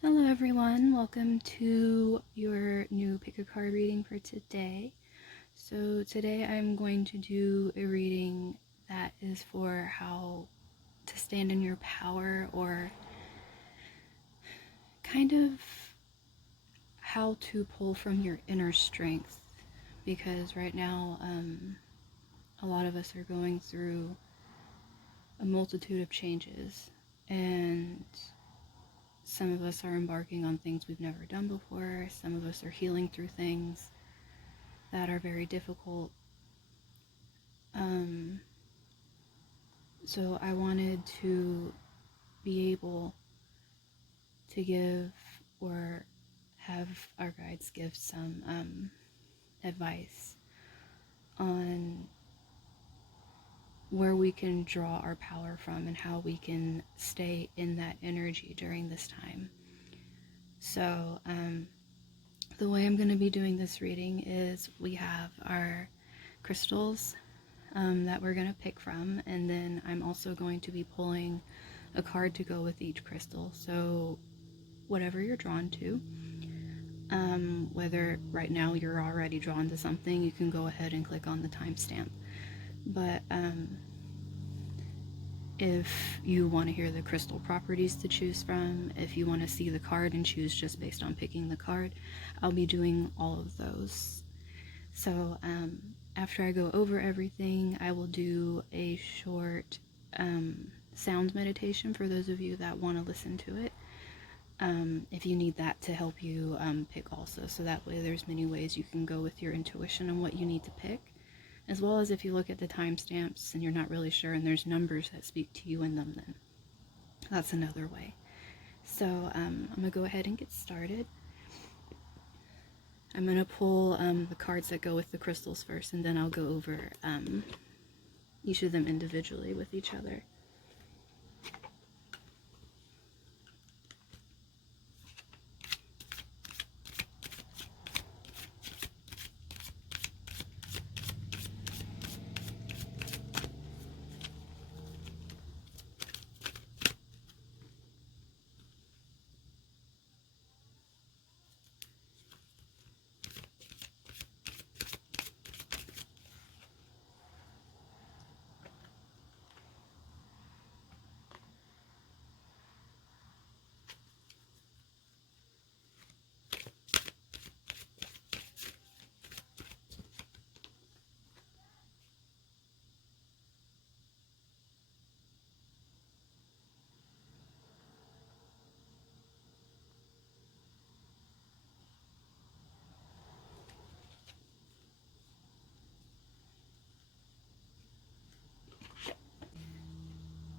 Hello everyone, welcome to your new pick a card reading for today. So today I'm going to do a reading that is for how to stand in your power, or kind of how to pull from your inner strength, because right now a lot of us are going through a multitude of changes, and some of us are embarking on things we've never done before. Some of us are healing through things that are very difficult. So I wanted to be able to give, or have our guides give, some advice on where we can draw our power from and how we can stay in that energy during this time. So the way I'm going to be doing this reading is we have our crystals that we're going to pick from, and then I'm also going to be pulling a card to go with each crystal. So whatever you're drawn to, whether right now you're already drawn to something, you can go ahead and click on the timestamp. But if you want to hear the crystal properties to choose from, if you want to see the card and choose just based on picking the card, I'll be doing all of those. So after I go over everything, I will do a short sound meditation for those of you that want to listen to it. If you need that to help you pick also, so that way there's many ways you can go with your intuition on what you need to pick, as well as if you look at the timestamps and you're not really sure and there's numbers that speak to you in them, then that's another way. So I'm gonna go ahead and get started. I'm gonna pull the cards that go with the crystals first, and then I'll go over each of them individually with each other.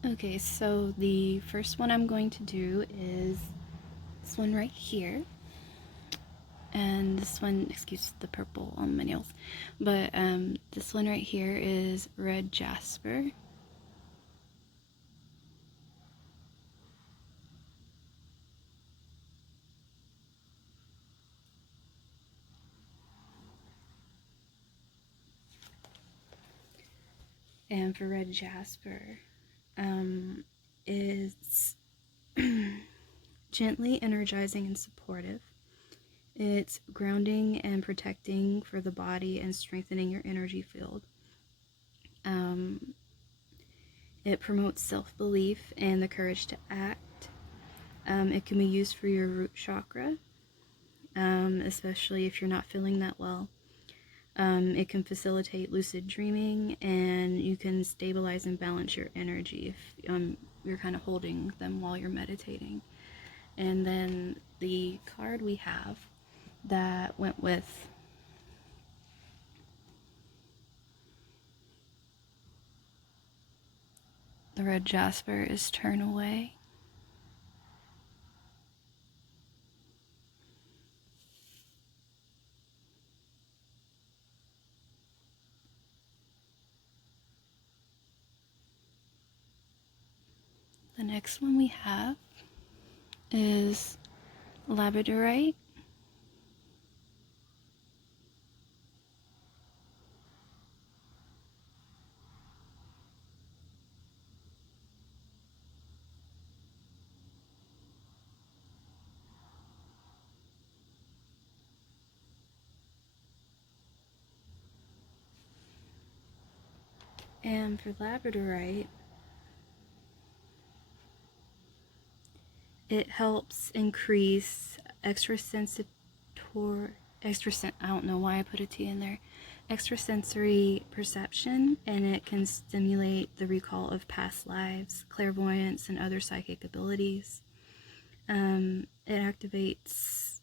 Okay, so the first one I'm going to do is this one right here. And this one, excuse the purple on my nails, but this one right here is red Jasper. And for red Jasper, it's gently energizing and supportive. It's grounding and protecting for the body and strengthening your energy field. It promotes self-belief and the courage to act. It can be used for your root chakra, especially if you're not feeling that well. It can facilitate lucid dreaming, and you can stabilize and balance your energy if you're kind of holding them while you're meditating. And then the card we have that went with the red Jasper is Turn Away. The next one we have is Labradorite. And for Labradorite, it helps increase I don't know why I put a T in there, extrasensory perception, and it can stimulate the recall of past lives, clairvoyance, and other psychic abilities. It activates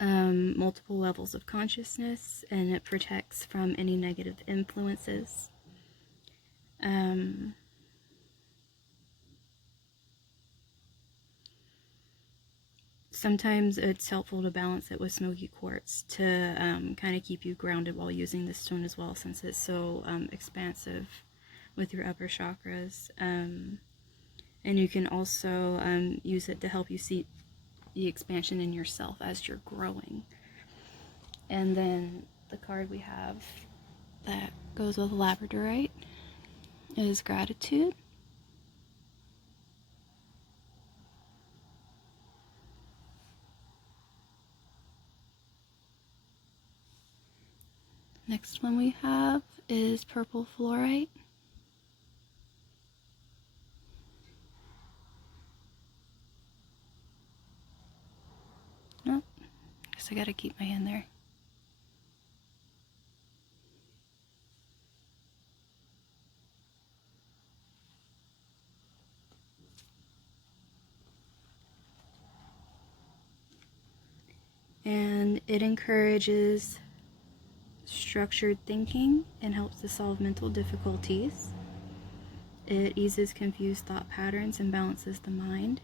multiple levels of consciousness, and it protects from any negative influences. Sometimes it's helpful to balance it with smoky quartz to kind of keep you grounded while using this stone as well, since it's so expansive with your upper chakras. And you can also use it to help you see the expansion in yourself as you're growing. And then the card we have that goes with Labradorite is Gratitude. Next one we have is Purple Fluorite. Oh, guess I gotta keep my hand there. And it encourages structured thinking and helps to solve mental difficulties. It eases confused thought patterns and balances the mind.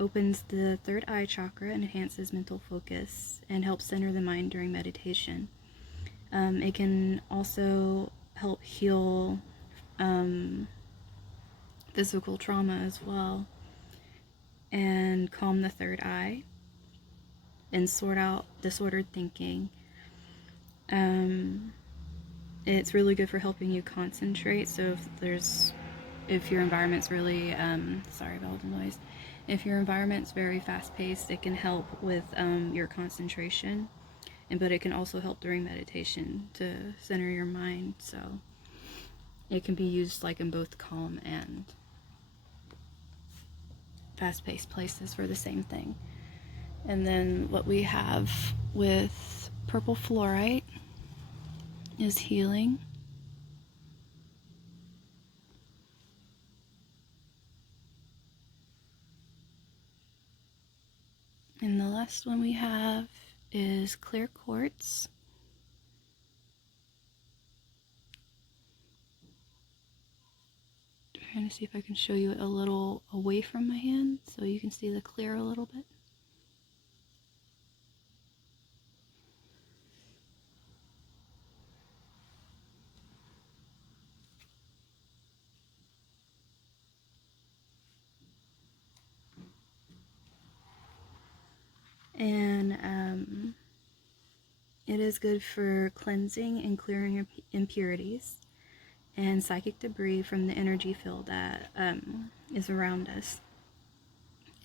Opens the third eye chakra and enhances mental focus and helps center the mind during meditation. It can also help heal physical trauma as well, and calm the third eye and sort out disordered thinking. It's really good for helping you concentrate. So if your environment's really sorry about the noise, if your environment's very fast-paced, it can help with your concentration, but it can also help during meditation to center your mind. So it can be used like in both calm and fast-paced places for the same thing. And then what we have with Purple Fluorite is Healing. And the last one we have is Clear Quartz. Trying to see if I can show you it a little away from my hand so you can see the clear a little bit. And it is good for cleansing and clearing impurities and psychic debris from the energy field that is around us.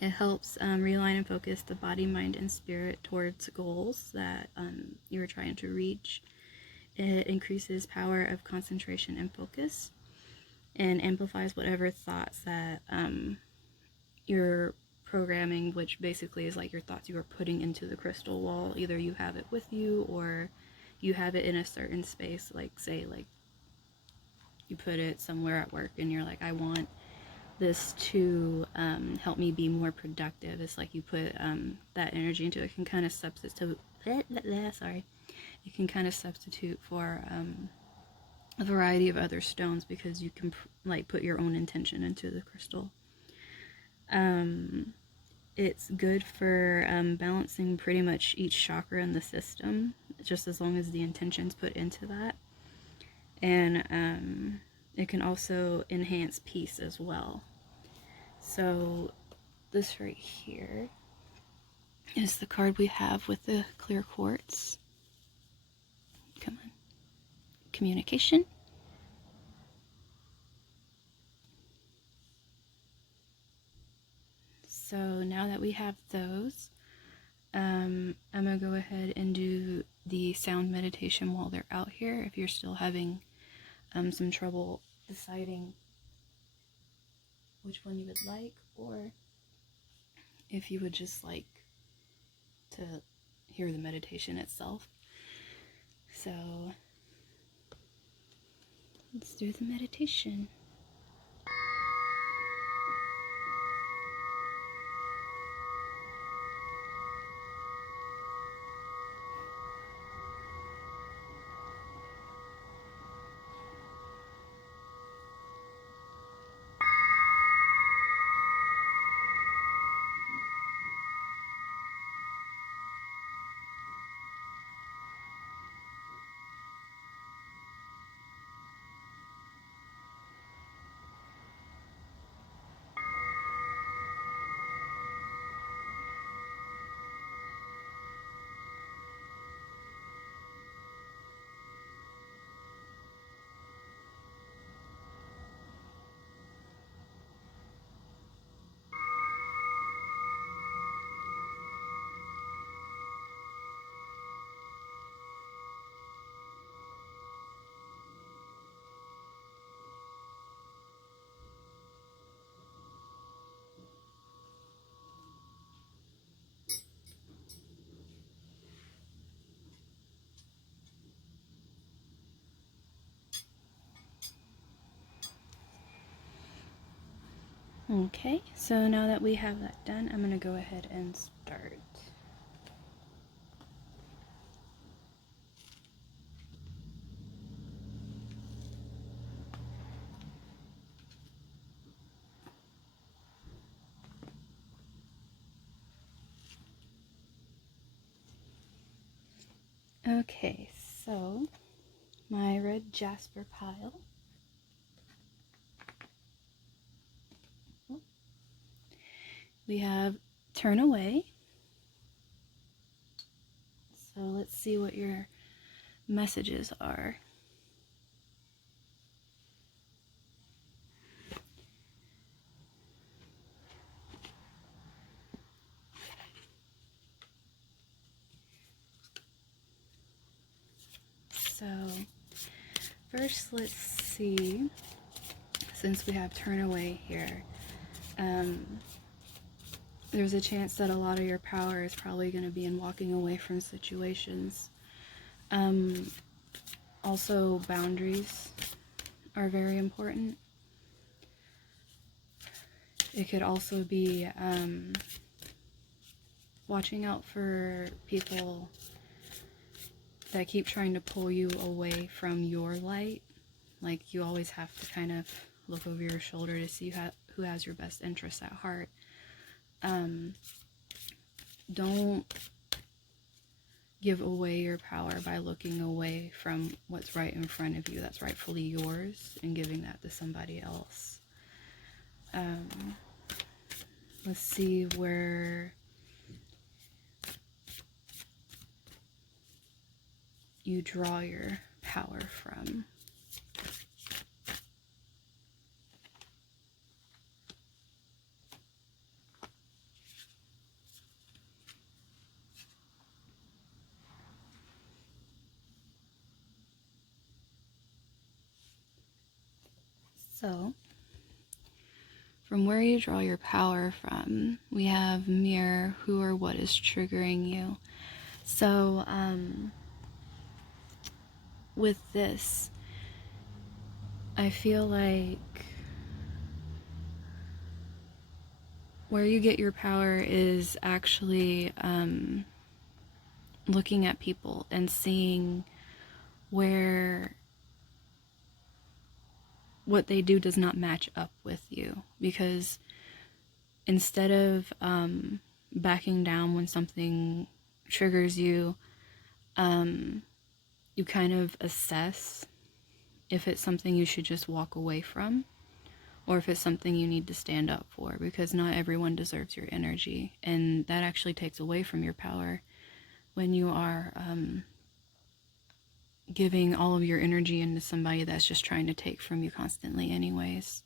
It helps realign and focus the body, mind, and spirit towards goals that you are trying to reach. It increases power of concentration and focus, and amplifies whatever thoughts that you're programming, which basically is like your thoughts you are putting into the crystal wall. Either you have it with you or you have it in a certain space, like say like you put it somewhere at work and you're like, I want this to help me be more productive. It's like you put that energy into it. It can kind of substitute it can kind of substitute for a variety of other stones because you can like put your own intention into the crystal. It's good for balancing pretty much each chakra in the system, just as long as the intention's put into that. And it can also enhance peace as well. So this right here is the card we have with the clear quartz. Come on. Communication. So now that we have those, I'm going to go ahead and do the sound meditation while they're out here. If you're still having some trouble deciding which one you would like, or if you would just like to hear the meditation itself. So let's do the meditation. Okay, so now that we have that done, I'm going to go ahead and start. Okay, so my red Jasper pile. We have turn away. So let's see what your messages are. So first, let's see, since we have turn away here, there's a chance that a lot of your power is probably going to be in walking away from situations. Also, boundaries are very important. It could also be watching out for people that keep trying to pull you away from your light. Like, you always have to kind of look over your shoulder to see who has your best interests at heart. Don't give away your power by looking away from what's right in front of you that's rightfully yours and giving that to somebody else. Let's see where you draw your power from. So, from where you draw your power from, we have mirror, who or what is triggering you. So, with this, I feel like where you get your power is actually looking at people and seeing where what they do does not match up with you, because instead of backing down when something triggers you, you kind of assess if it's something you should just walk away from or if it's something you need to stand up for, because not everyone deserves your energy, and that actually takes away from your power when you are giving all of your energy into somebody that's just trying to take from you constantly anyways.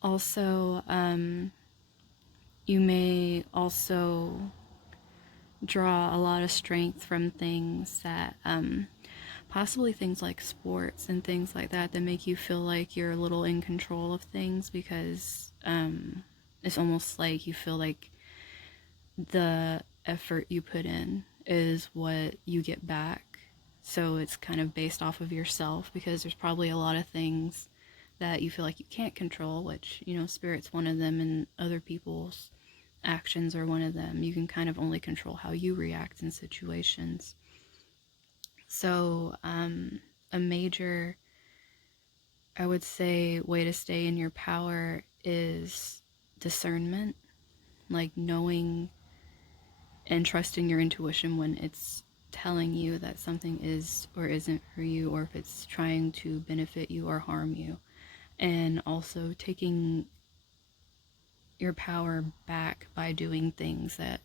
Also, you may also draw a lot of strength from things that possibly things like sports and things like that that make you feel like you're a little in control of things, because it's almost like you feel like the effort you put in is what you get back. So it's kind of based off of yourself, because there's probably a lot of things that you feel like you can't control, which, you know, spirit's one of them, and other people's actions are one of them. You can kind of only control how you react in situations. So, a major, I would say, way to stay in your power is discernment, like knowing and trusting your intuition when it's telling you that something is or isn't for you, or if it's trying to benefit you or harm you. And also taking your power back by doing things that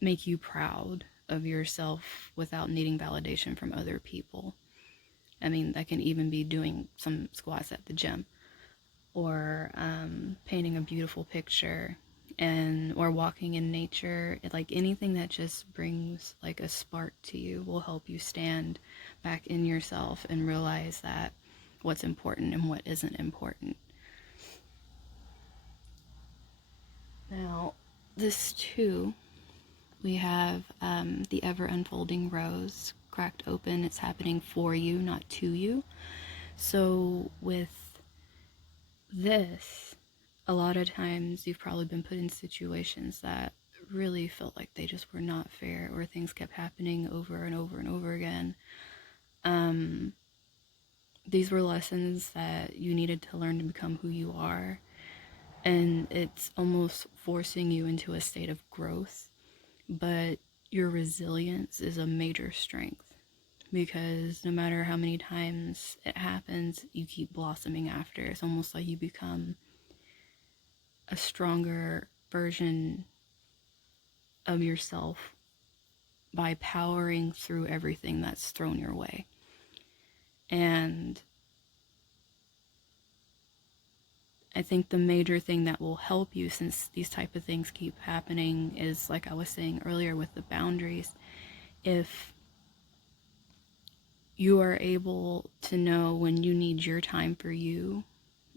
make you proud of yourself without needing validation from other people. I mean, that can even be doing some squats at the gym, or painting a beautiful picture, and or walking in nature. Like anything that just brings like a spark to you will help you stand back in yourself and realize that what's important and what isn't important. Now, this too, we have the ever unfolding rose cracked open. It's happening for you, not to you. So with this, a lot of times you've probably been put in situations that really felt like they just were not fair, or things kept happening over and over and over again. These were lessons that you needed to learn to become who you are, and it's almost forcing you into a state of growth. But your resilience is a major strength, because no matter how many times it happens, you keep blossoming after. It's almost like you become a stronger version of yourself by powering through everything that's thrown your way. And I think the major thing that will help you, since these type of things keep happening, is like I was saying earlier with the boundaries. If you are able to know when you need your time for you,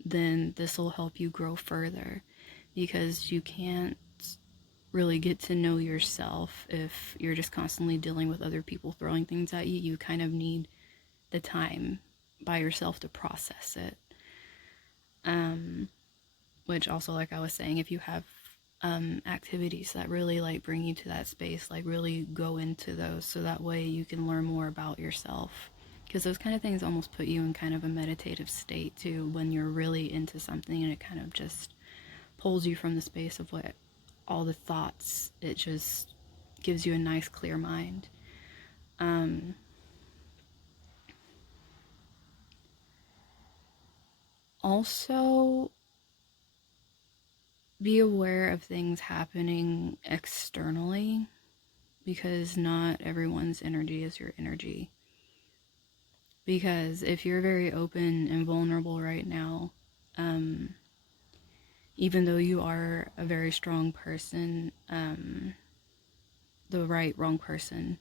then this will help you grow further, because you can't really get to know yourself if you're just constantly dealing with other people throwing things at you. You kind of need the time by yourself to process it. Which also, like I was saying, if you have activities that really like bring you to that space, like really go into those, so that way you can learn more about yourself, because those kind of things almost put you in kind of a meditative state too, when you're really into something, and it kind of just pulls you from the space of what all the thoughts. It just gives you a nice clear mind. Also, be aware of things happening externally, because not everyone's energy is your energy. Because if you're very open and vulnerable right now, even though you are a very strong person, the wrong person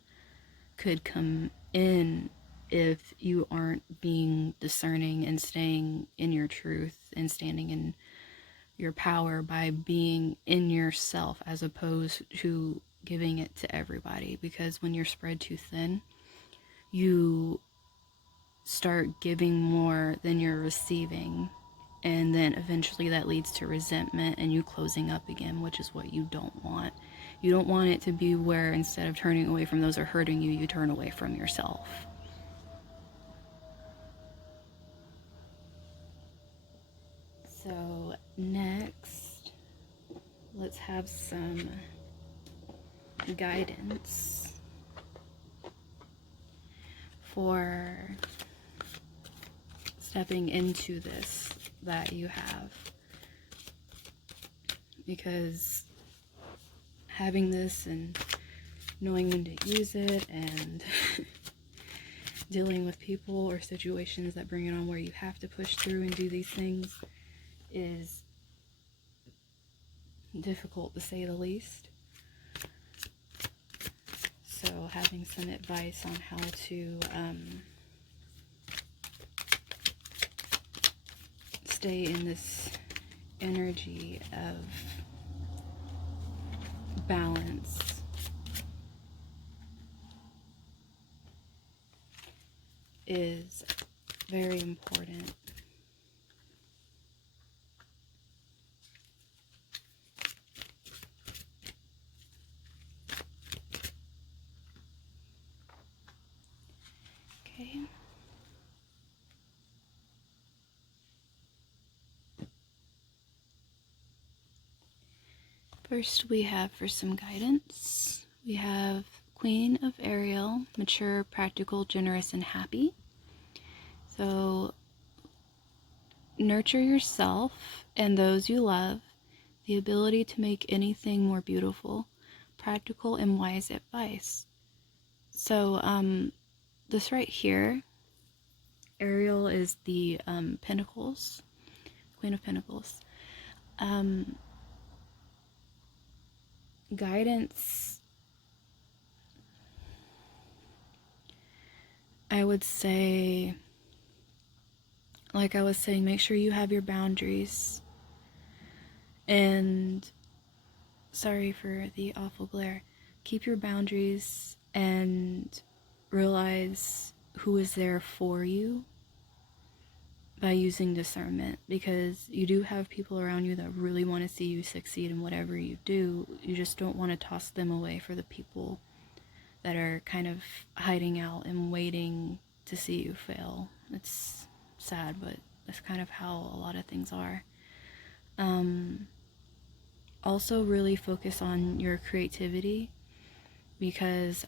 could come in if you aren't being discerning and staying in your truth and standing in your power by being in yourself, as opposed to giving it to everybody. Because when you're spread too thin, you start giving more than you're receiving, and then eventually that leads to resentment and you closing up again, which is what you don't want. You don't want it to be where instead of turning away from those who are hurting you, you turn away from yourself. So next, let's have some guidance for stepping into this that you have. Because having this and knowing when to use it, and dealing with people or situations that bring it on where you have to push through and do these things, is difficult to say the least. So having some advice on how to stay in this energy of balance is very important. Okay. First, we have for some guidance, we have Queen of Ariel, mature, practical, generous, and happy. So, nurture yourself and those you love, the ability to make anything more beautiful, practical, and wise advice. So, this right here, Ariel is the Pentacles, Queen of Pentacles. Guidance, I would say, like I was saying, make sure you have your boundaries. And sorry for the awful glare. Keep your boundaries and realize who is there for you by using discernment, because you do have people around you that really want to see you succeed in whatever you do. You just don't want to toss them away for the people that are kind of hiding out and waiting to see you fail. It's sad, but that's kind of how a lot of things are. Also really focus on your creativity, because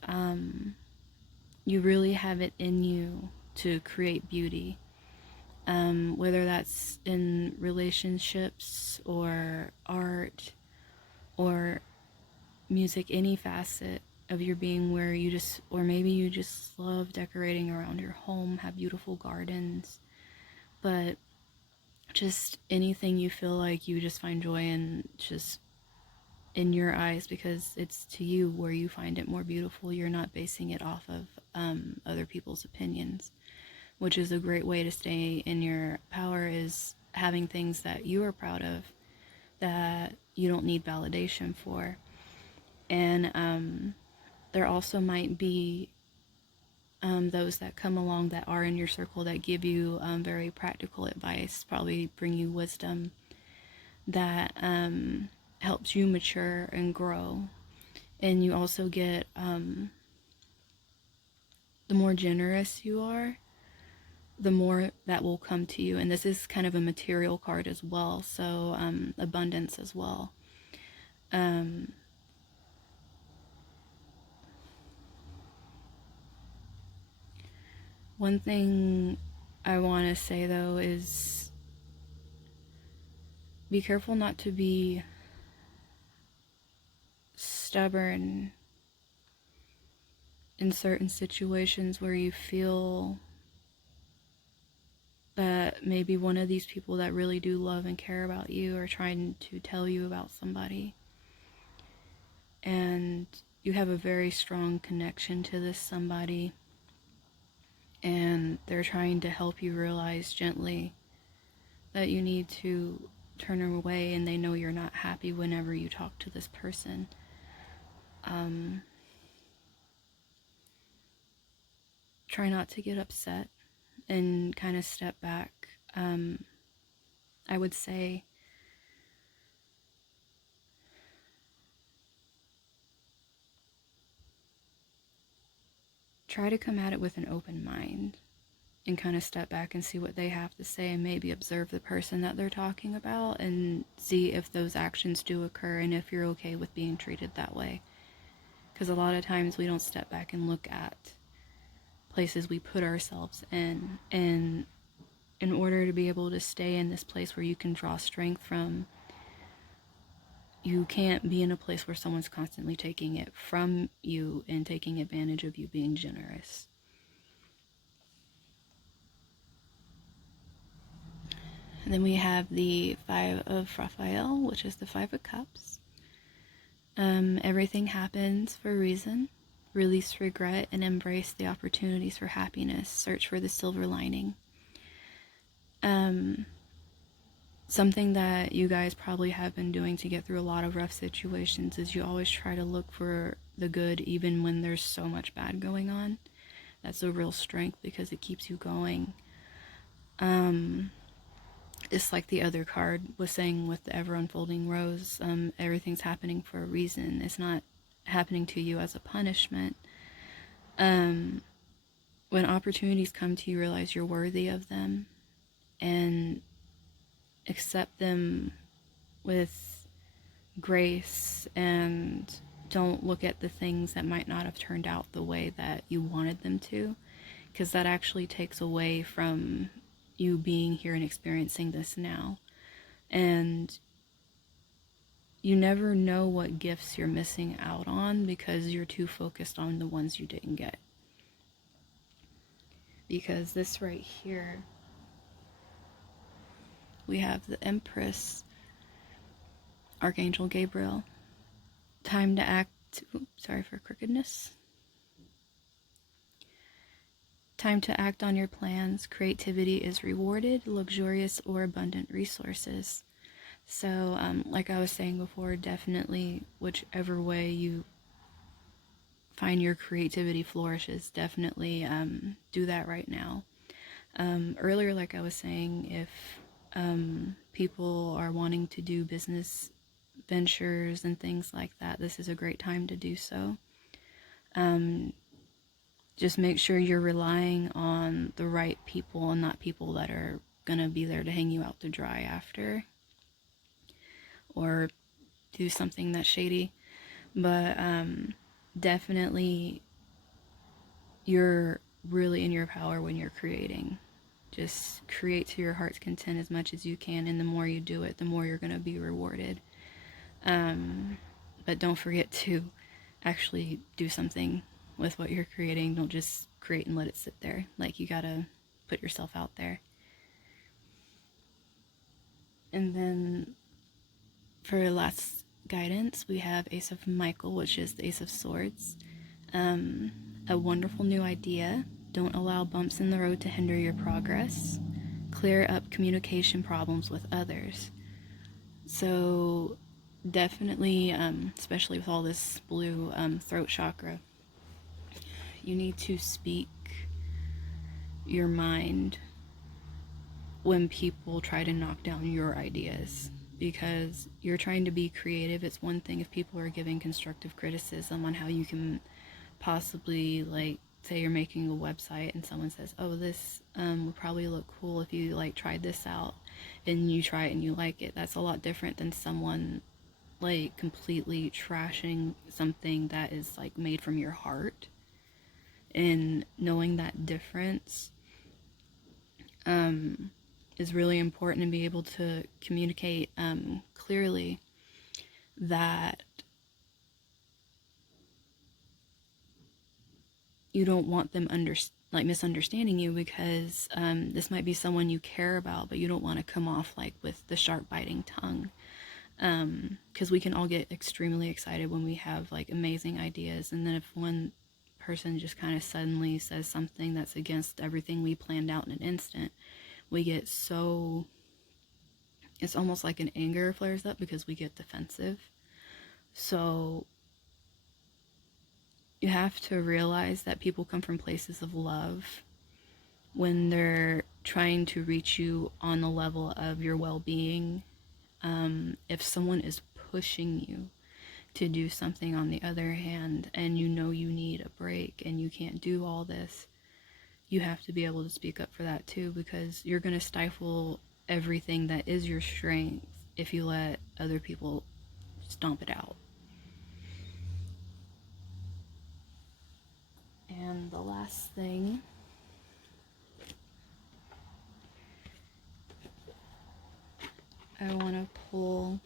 you really have it in you to create beauty. Whether that's in relationships or art or music, any facet of your being where you just, or maybe you just love decorating around your home, have beautiful gardens, but just anything you feel like you just find joy in, just in your eyes, because it's to you where you find it more beautiful. You're not basing it off of other people's opinions, which is a great way to stay in your power, is having things that you are proud of that you don't need validation for. And there also might be those that come along that are in your circle that give you very practical advice, probably bring you wisdom that helps you mature and grow. And you also get, the more generous you are, the more that will come to you. And this is kind of a material card as well, so abundance as well. One thing I want to say though is be careful not to be stubborn in certain situations where you feel that maybe one of these people that really do love and care about you are trying to tell you about somebody, and you have a very strong connection to this somebody, and they're trying to help you realize gently that you need to turn away, and they know you're not happy whenever you talk to this person. Try not to get upset and kind of step back. I would say try to come at it with an open mind and kind of step back and see what they have to say, and maybe observe the person that they're talking about and see if those actions do occur and if you're okay with being treated that way. Because a lot of times we don't step back and look at places we put ourselves in, and in order to be able to stay in this place where you can draw strength from, you can't be in a place where someone's constantly taking it from you and taking advantage of you being generous. And then we have the Five of Raphael, which is the Five of Cups. Everything happens for a reason. Release regret and embrace the opportunities for happiness. Search for the silver lining. Something that you guys probably have been doing to get through a lot of rough situations is you always try to look for the good even when there's so much bad going on. That's a real strength because it keeps you going. It's like the other card was saying with the ever unfolding rose. Everything's happening for a reason. It's not happening to you as a punishment. When opportunities come to you, realize you're worthy of them and accept them with grace, and don't look at the things that might not have turned out the way that you wanted them to, because that actually takes away from you being here and experiencing this now. And you never know what gifts you're missing out on because you're too focused on the ones you didn't get. Because this right here, we have the Empress, Archangel Gabriel. Time to act. Oops, sorry for crookedness. Time to act on your plans. Creativity is rewarded, luxurious or abundant resources. So, like I was saying before, definitely whichever way you find your creativity flourishes, definitely do that right now. Earlier, like I was saying, if people are wanting to do business ventures and things like that, this is a great time to do so. Just make sure you're relying on the right people and not people that are gonna be there to hang you out to dry after or do something that's shady. But definitely you're really in your power when you're creating. Just create to your heart's content as much as you can, and the more you do it, the more you're going to be rewarded. But don't forget to actually do something with what you're creating. Don't just create and let it sit there. Like, you gotta put yourself out there. And then for last guidance, we have Ace of Michael, which is the Ace of Swords. A wonderful new idea. Don't allow bumps in the road to hinder your progress. Clear up communication problems with others. So definitely, especially with all this blue throat chakra, you need to speak your mind when people try to knock down your ideas, because you're trying to be creative. It's one thing if people are giving constructive criticism on how you can possibly, like, say you're making a website and someone says, oh, this would probably look cool if you like tried this out, and you try it and you like it. That's a lot different than someone like completely trashing something that is like made from your heart. And knowing that difference is really important, to be able to communicate clearly that you don't want them misunderstanding you, because this might be someone you care about, but you don't want to come off like with the sharp biting tongue, because we can all get extremely excited when we have like amazing ideas, and then if one person just kind of suddenly says something that's against everything we planned out in an instant, we get so, it's almost like an anger flares up because we get defensive. So you have to realize that people come from places of love when they're trying to reach you on the level of your well-being. If someone is pushing you to do something, on the other hand, and you know you need a break and you can't do all this, you have to be able to speak up for that too, because you're going to stifle everything that is your strength if you let other people stomp it out. And the last thing I want to pull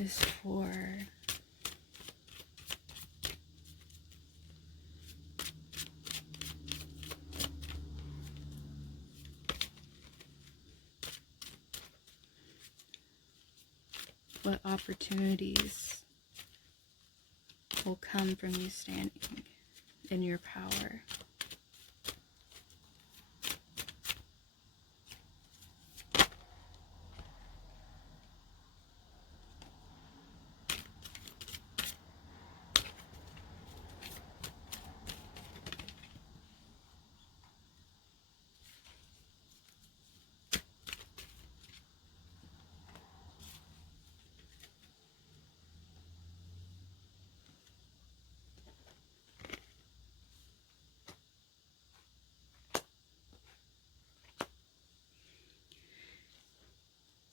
is for what opportunities will come from you standing in your power.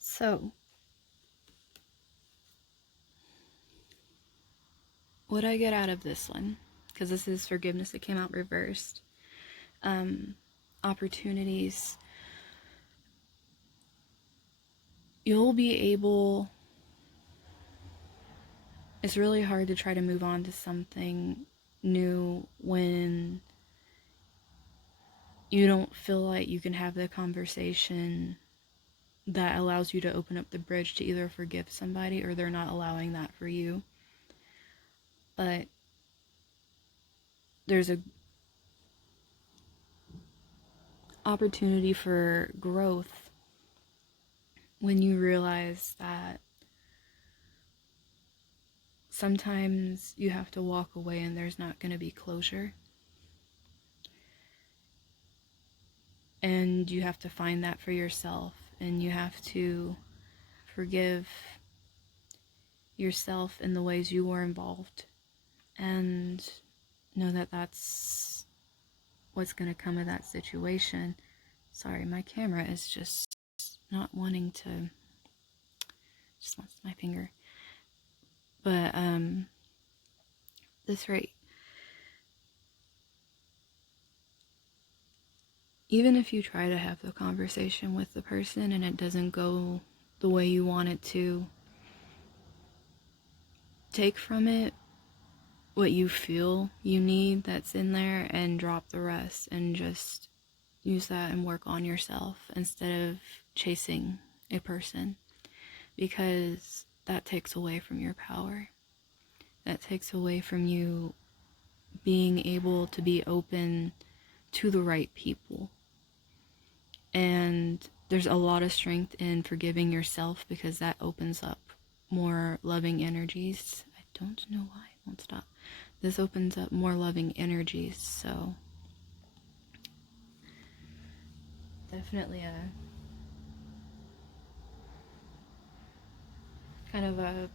So, what I get out of this one, because this is forgiveness, it came out reversed. Opportunities. You'll be able, it's really hard to try to move on to something new when you don't feel like you can have the conversation that allows you to open up the bridge to either forgive somebody or they're not allowing that for you. But there's a opportunity for growth when you realize that sometimes you have to walk away and there's not going to be closure. And you have to find that for yourself, and you have to forgive yourself in the ways you were involved and know that that's what's going to come of that situation. Sorry, my camera is just not wanting to, just wants my finger. But this right, even if you try to have the conversation with the person and it doesn't go the way you want it to, take from it what you feel you need that's in there and drop the rest and just use that and work on yourself instead of chasing a person, because that takes away from your power. That takes away from you being able to be open to the right people. And there's a lot of strength in forgiving yourself because that opens up more loving energies. I don't know why it won't stop. This opens up more loving energies, so definitely a kind of a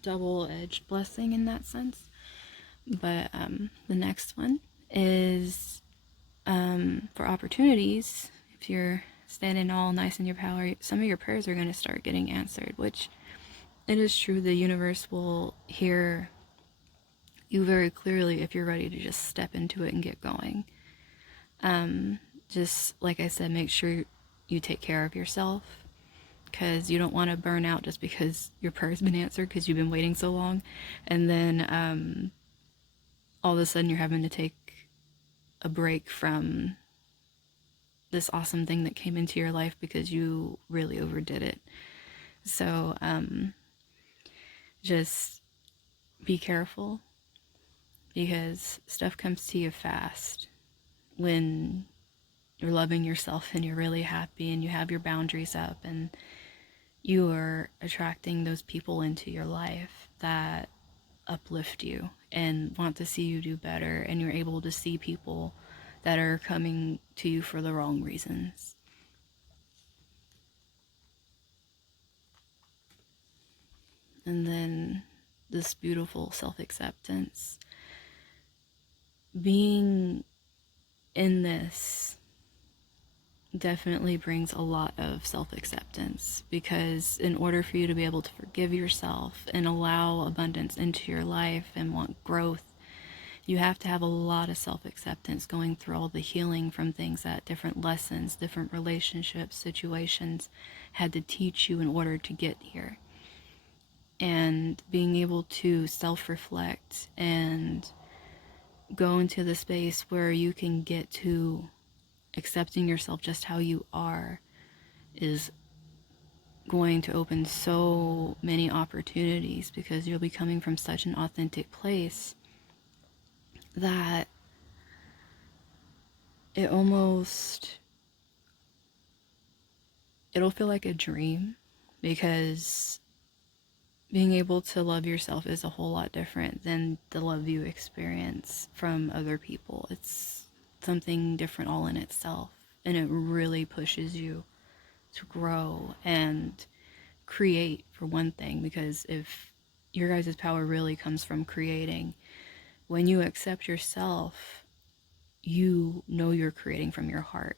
double-edged blessing in that sense. But the next one is for opportunities. If you're standing all nice in your power, some of your prayers are going to start getting answered, which it is true. The universe will hear you very clearly if you're ready to just step into it and get going. Just like I said, make sure you take care of yourself, because you don't want to burn out just because your prayer's been answered because you've been waiting so long, and then all of a sudden you're having to take a break from this awesome thing that came into your life because you really overdid it. So just be careful, because stuff comes to you fast when you're loving yourself and you're really happy and you have your boundaries up and you are attracting those people into your life that uplift you and want to see you do better, and you're able to see people that are coming to you for the wrong reasons. And then this beautiful self-acceptance. Being in this definitely brings a lot of self-acceptance, because in order for you to be able to forgive yourself and allow abundance into your life and want growth, you have to have a lot of self-acceptance, going through all the healing from things that different lessons, different relationships, situations had to teach you in order to get here. And being able to self-reflect and go into the space where you can get to accepting yourself just how you are is going to open so many opportunities because you'll be coming from such an authentic place that it'll feel like a dream, because being able to love yourself is a whole lot different than the love you experience from other people. It's something different all in itself, and it really pushes you to grow and create, for one thing, because if your guys' power really comes from creating, when you accept yourself, you know you're creating from your heart,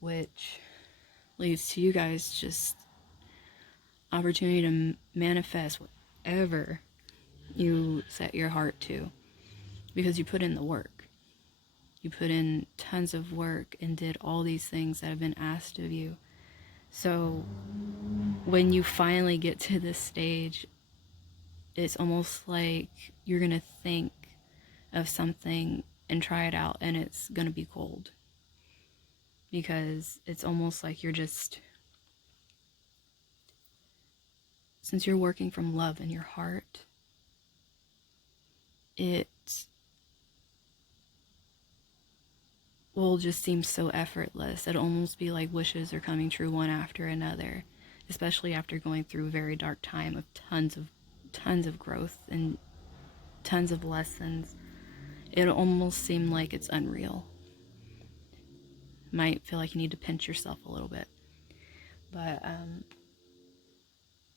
which leads to you guys just opportunity to manifest whatever you set your heart to, because you put in the work. You put in tons of work and did all these things that have been asked of you. So when you finally get to this stage, it's almost like you're going to think of something and try it out, and it's going to be cold, because it's almost like you're just, since you're working from love in your heart, it will just seem so effortless. It'll almost be like wishes are coming true one after another, especially after going through a very dark time of tons of growth and tons of lessons. It'll almost seem like it's unreal. Might feel like you need to pinch yourself a little bit. But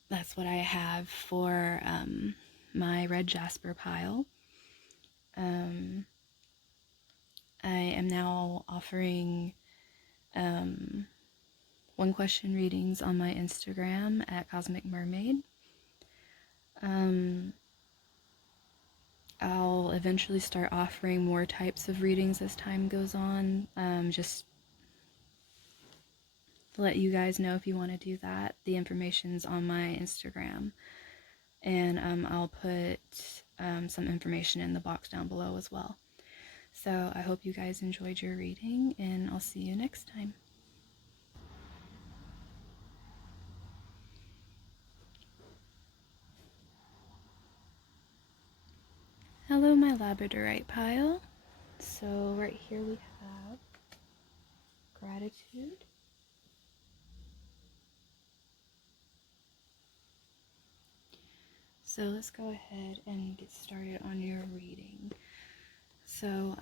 that's what I have for my red Jasper pile. I am now offering one question readings on my Instagram at Cosmic Mermaid. I'll eventually start offering more types of readings as time goes on. Just to let you guys know, if you want to do that, the information's on my Instagram. And I'll put some information in the box down below as well. So I hope you guys enjoyed your reading, and I'll see you next time. Hello, my Labradorite pile. So right here we have gratitude. So let's go ahead and get started on your reading. So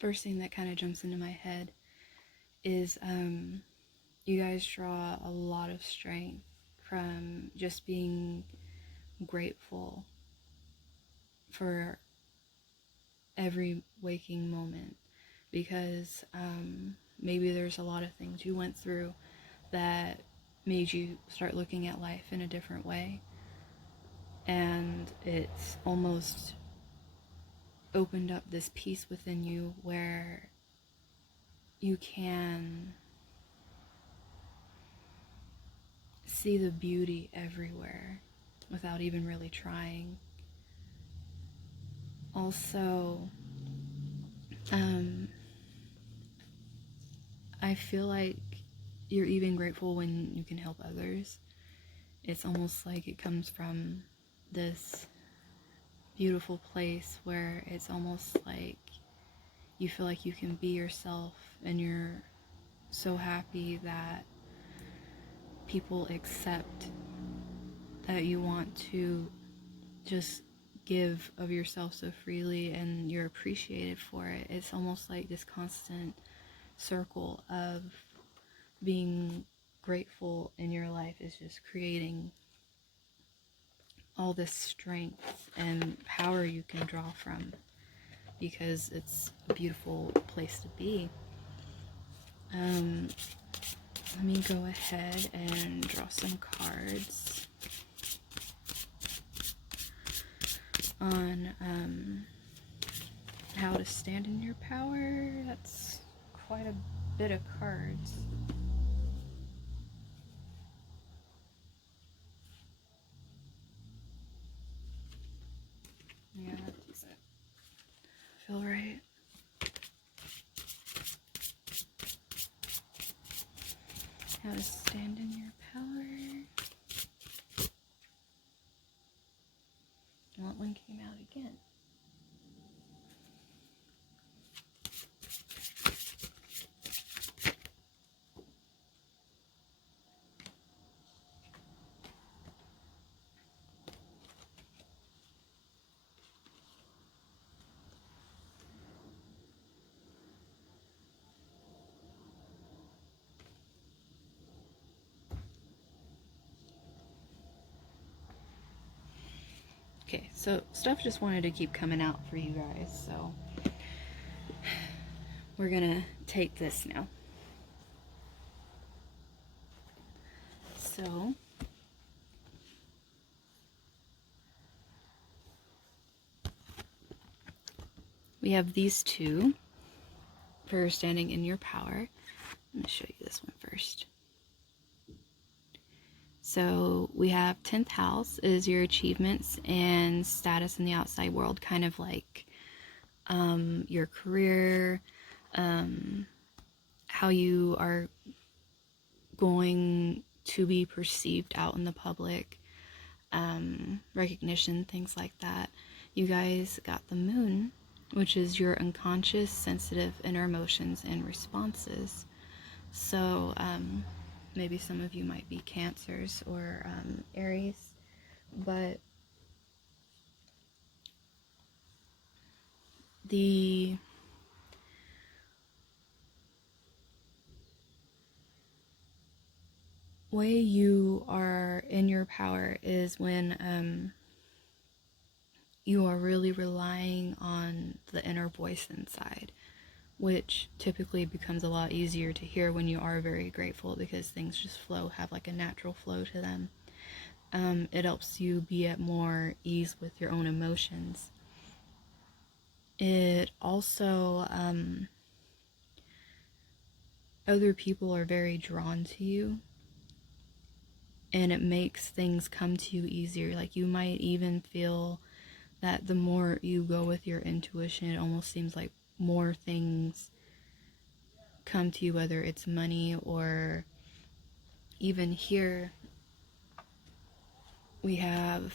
first thing that kind of jumps into my head is you guys draw a lot of strength from just being grateful for every waking moment, because maybe there's a lot of things you went through that made you start looking at life in a different way, and it's almost opened up this peace within you where you can see the beauty everywhere without even really trying. Also, I feel like you're even grateful when you can help others. It's almost like it comes from this beautiful place where it's almost like you feel like you can be yourself, and you're so happy that people accept that you want to just give of yourself so freely, and you're appreciated for it. It's almost like this constant circle of being grateful in your life is just creating all this strength and power you can draw from, because it's a beautiful place to be. Let me go ahead and draw some cards on how to stand in your power. That's quite a bit of cards. Yeah, that doesn't feel right. Okay, so stuff just wanted to keep coming out for you guys, so we're gonna take this now. So we have these two for standing in your power. I'm gonna show you this one first. So we have 10th house is your achievements and status in the outside world, kind of like your career, how you are going to be perceived out in the public, recognition, things like that. You guys got the moon, which is your unconscious, sensitive inner emotions and responses. So maybe some of you might be Cancers or Aries, but the way you are in your power is when you are really relying on the inner voice inside, which typically becomes a lot easier to hear when you are very grateful, because things just flow, have like a natural flow to them. It helps you be at more ease with your own emotions. It also, other people are very drawn to you, and it makes things come to you easier. Like, you might even feel that the more you go with your intuition, it almost seems like more things come to you, whether it's money or even here we have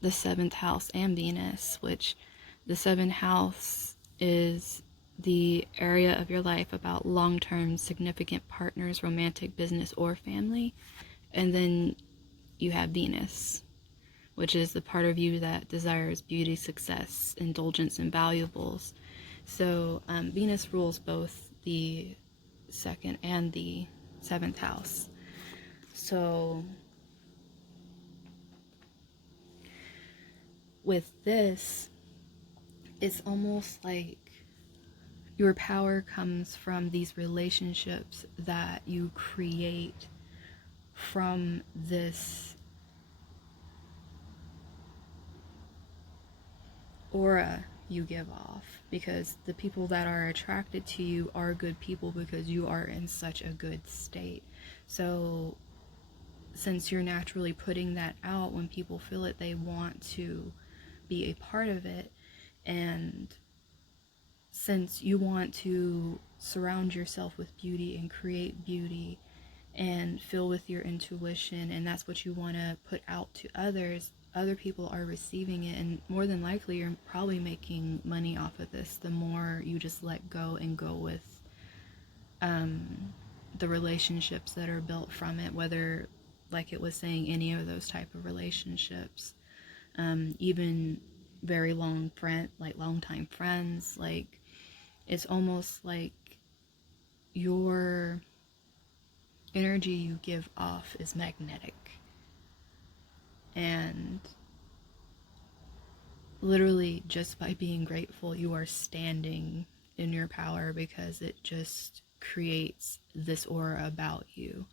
the 7th house and Venus, which the 7th house is the area of your life about long-term significant partners, romantic, business, or family. And then you have Venus, which is the part of you that desires beauty, success, indulgence, and valuables. So Venus rules both the 2nd and the 7th house. So with this, it's almost like your power comes from these relationships that you create from this aura you give off, because the people that are attracted to you are good people because you are in such a good state. So since you're naturally putting that out, when people feel it, they want to be a part of it. And since you want to surround yourself with beauty and create beauty and fill with your intuition, and that's what you want to put out to others, other people are receiving it, and more than likely you're probably making money off of this the more you just let go and go with the relationships that are built from it, whether, like it was saying, any of those type of relationships, even very long time friends. Like, it's almost like your energy you give off is magnetic, and literally just by being grateful you are standing in your power, because it just creates this aura about you.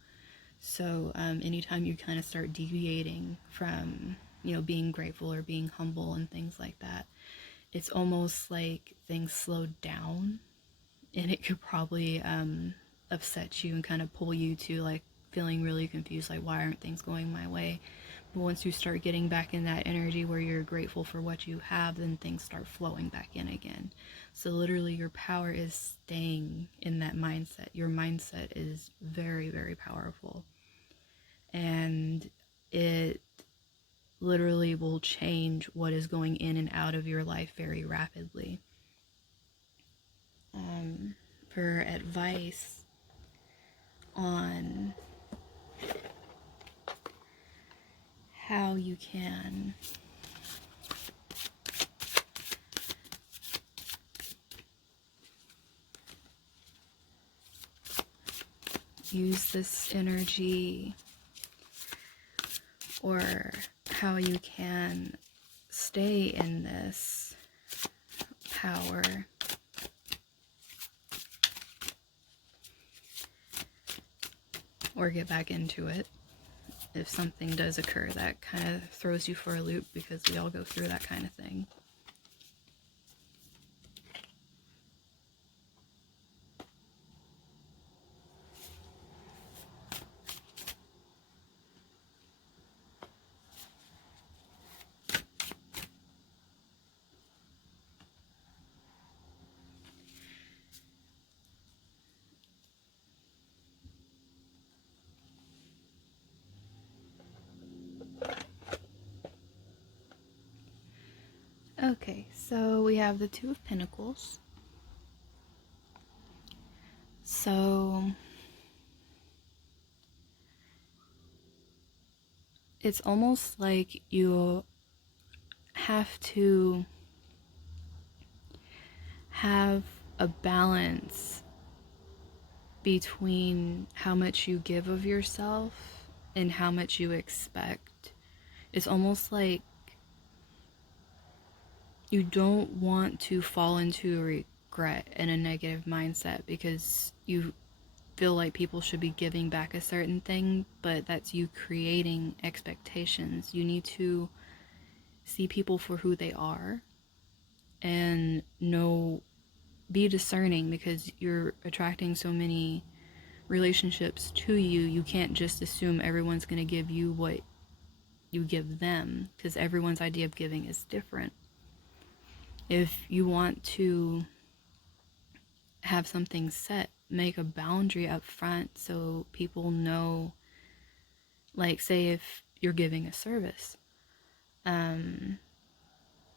So anytime you kind of start deviating from, being grateful or being humble and things like that, it's almost like things slow down, and it could probably upset you and kind of pull you to like feeling really confused, like, why aren't things going my way? But once you start getting back in that energy where you're grateful for what you have, then things start flowing back in again. So literally your power is staying in that mindset. Your mindset is very, very powerful, and it literally will change what is going in and out of your life very rapidly. For advice on how you can use this energy, or how you can stay in this power. Or get back into it if something does occur that kind of throws you for a loop, because we all go through that kind of thing. Okay, so we have the Two of Pentacles. So it's almost like you have to have a balance between how much you give of yourself and how much you expect. It's almost like you don't want to fall into regret and a negative mindset because you feel like people should be giving back a certain thing, but that's you creating expectations. You need to see people for who they are and be discerning, because you're attracting so many relationships to you. You can't just assume everyone's going to give you what you give them, because everyone's idea of giving is different. If you want to have something set, make a boundary up front so people know, like say if you're giving a service,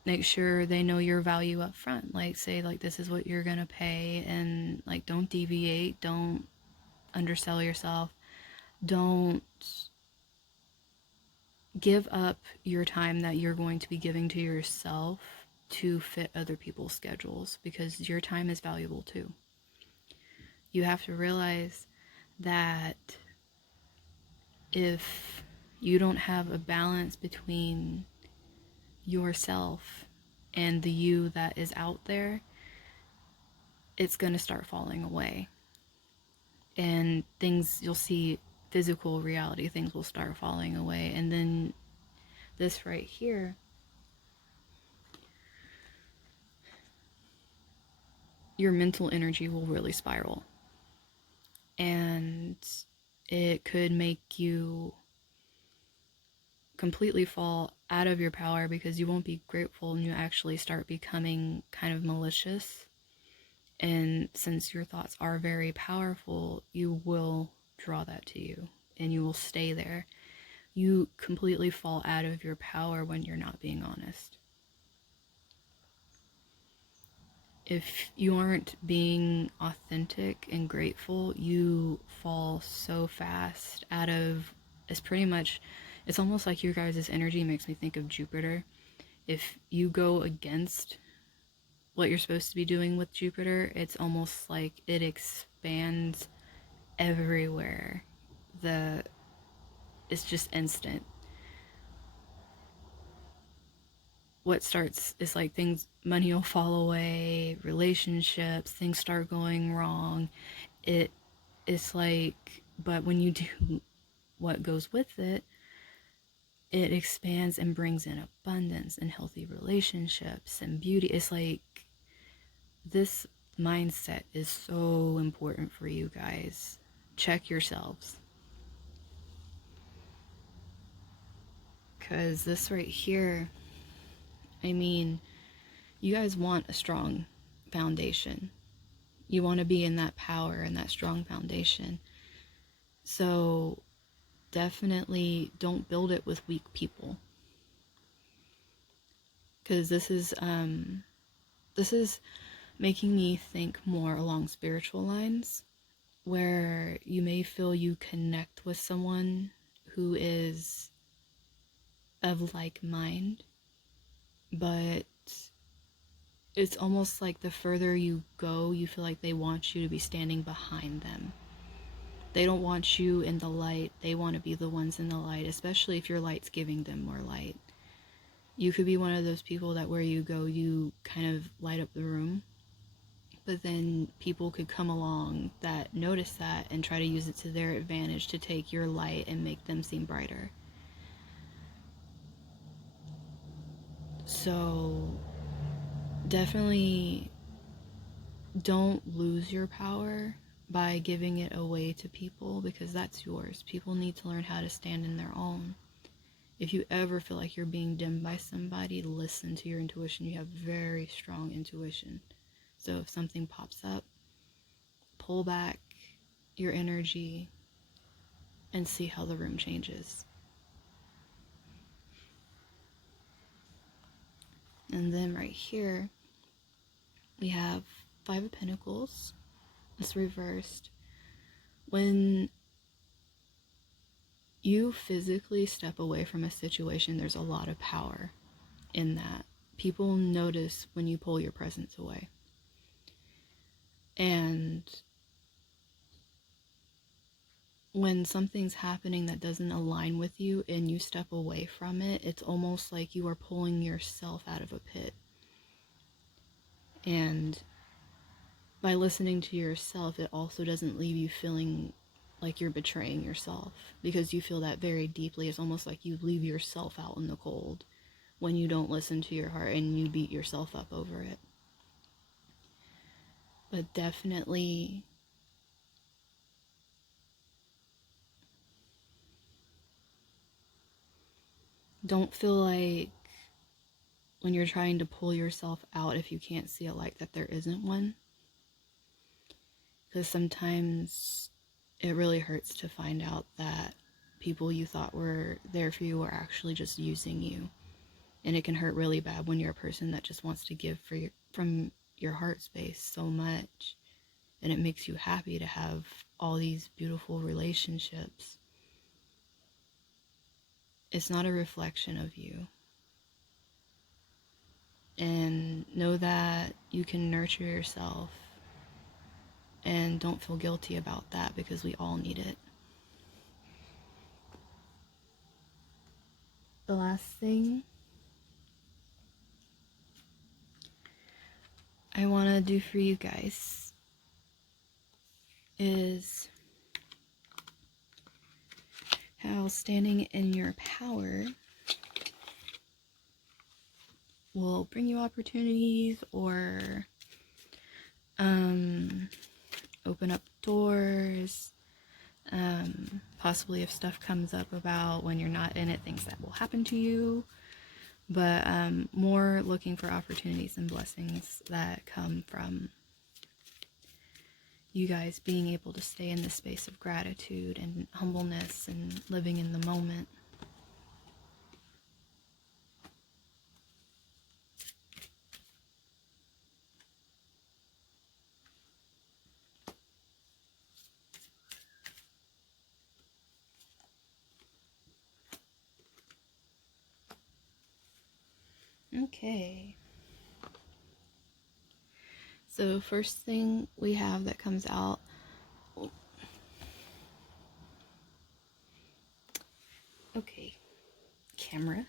make sure they know your value up front. Like say like this is what you're gonna pay, and like don't deviate, don't undersell yourself, don't give up your time that you're going to be giving to yourself to fit other people's schedules, because your time is valuable too. You have to realize that if you don't have a balance between yourself and the you that is out there, it's going to start falling away. And things, you'll see physical reality, things will start falling away. And then this right here, your mental energy will really spiral. And it could make you completely fall out of your power, because you won't be grateful and you actually start becoming kind of malicious. And since your thoughts are very powerful, you will draw that to you and you will stay there. You completely fall out of your power when you're not being honest. If you aren't being authentic and grateful, you fall so fast out of, it's almost like your guys' energy makes me think of Jupiter. If you go against what you're supposed to be doing with Jupiter, it's almost like it expands everywhere. It's just instant. What starts is like money will fall away, relationships, things start going wrong. It's like, but when you do what goes with it, it expands and brings in abundance and healthy relationships and beauty. It's like this mindset is so important for you guys. Check yourselves. Because this right here, I mean, you guys want a strong foundation. You want to be in that power and that strong foundation. So definitely don't build it with weak people. Because this is making me think more along spiritual lines, where you may feel you connect with someone who is of like mind, but it's almost like the further you go, you feel like they want you to be standing behind them. They don't want you in the light. They want to be the ones in the light, especially if your light's giving them more light. You could be one of those people that where you go, you kind of light up the room, but then people could come along that notice that and try to use it to their advantage to take your light and make them seem brighter. So definitely don't lose your power by giving it away to people, because that's yours. People need to learn how to stand in their own. If you ever feel like you're being dimmed by somebody, listen to your intuition. You have very strong intuition. So if something pops up, pull back your energy and see how the room changes. And then right here, we have Five of Pentacles. It's reversed. When you physically step away from a situation, there's a lot of power in that. People notice when you pull your presence away. And when something's happening that doesn't align with you and you step away from it, it's almost like you are pulling yourself out of a pit. And by listening to yourself, it also doesn't leave you feeling like you're betraying yourself, because you feel that very deeply. It's almost like you leave yourself out in the cold when you don't listen to your heart and you beat yourself up over it. But definitely don't feel like when you're trying to pull yourself out, if you can't see a light, that there isn't one. Because sometimes it really hurts to find out that people you thought were there for you are actually just using you. And it can hurt really bad when you're a person that just wants to give from your heart space so much. And it makes you happy to have all these beautiful relationships. It's not a reflection of you. And know that you can nurture yourself. And don't feel guilty about that, because we all need it. The last thing I want to do for you guys is how standing in your power will bring you opportunities, or open up doors, possibly if stuff comes up about when you're not in it, things that will happen to you, but more looking for opportunities and blessings that come from you guys being able to stay in this space of gratitude and humbleness and living in the moment. Okay. So first thing we have that comes out, okay, camera.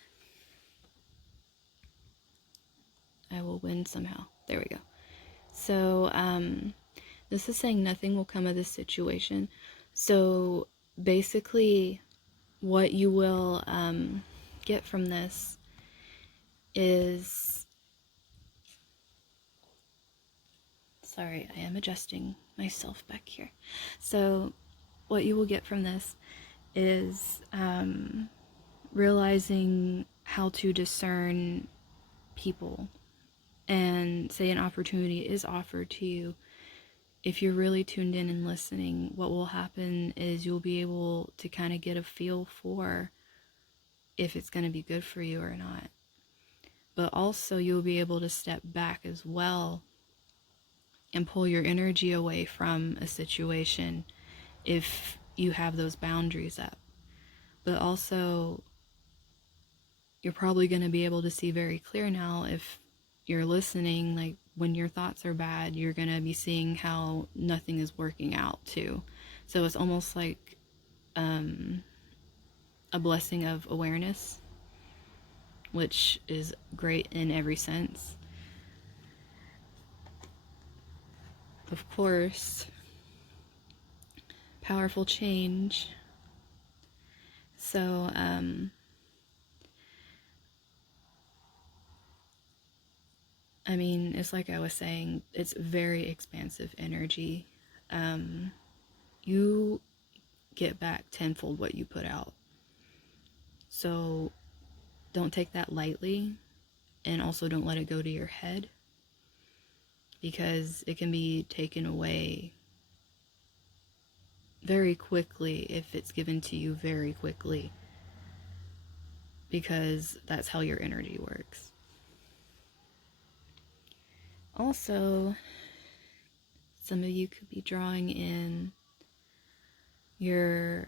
I will win somehow. There we go. So this is saying nothing will come of this situation. So basically what you will get from this is, sorry, I am adjusting myself back here. So what you will get from this is realizing how to discern people, and say an opportunity is offered to you. If you're really tuned in and listening, what will happen is you'll be able to kind of get a feel for if it's going to be good for you or not. But also you'll be able to step back as well and pull your energy away from a situation if you have those boundaries up. But also you're probably going to be able to see very clear now if you're listening, like when your thoughts are bad, you're going to be seeing how nothing is working out too. So it's almost like a blessing of awareness. which is great in every sense. Of course, powerful change. So, I mean, it's like I was saying, it's very expansive energy. You get back tenfold what you put out. So don't take that lightly, and also don't let it go to your head, because it can be taken away very quickly if it's given to you very quickly, because that's how your energy works. Also, some of you could be drawing in your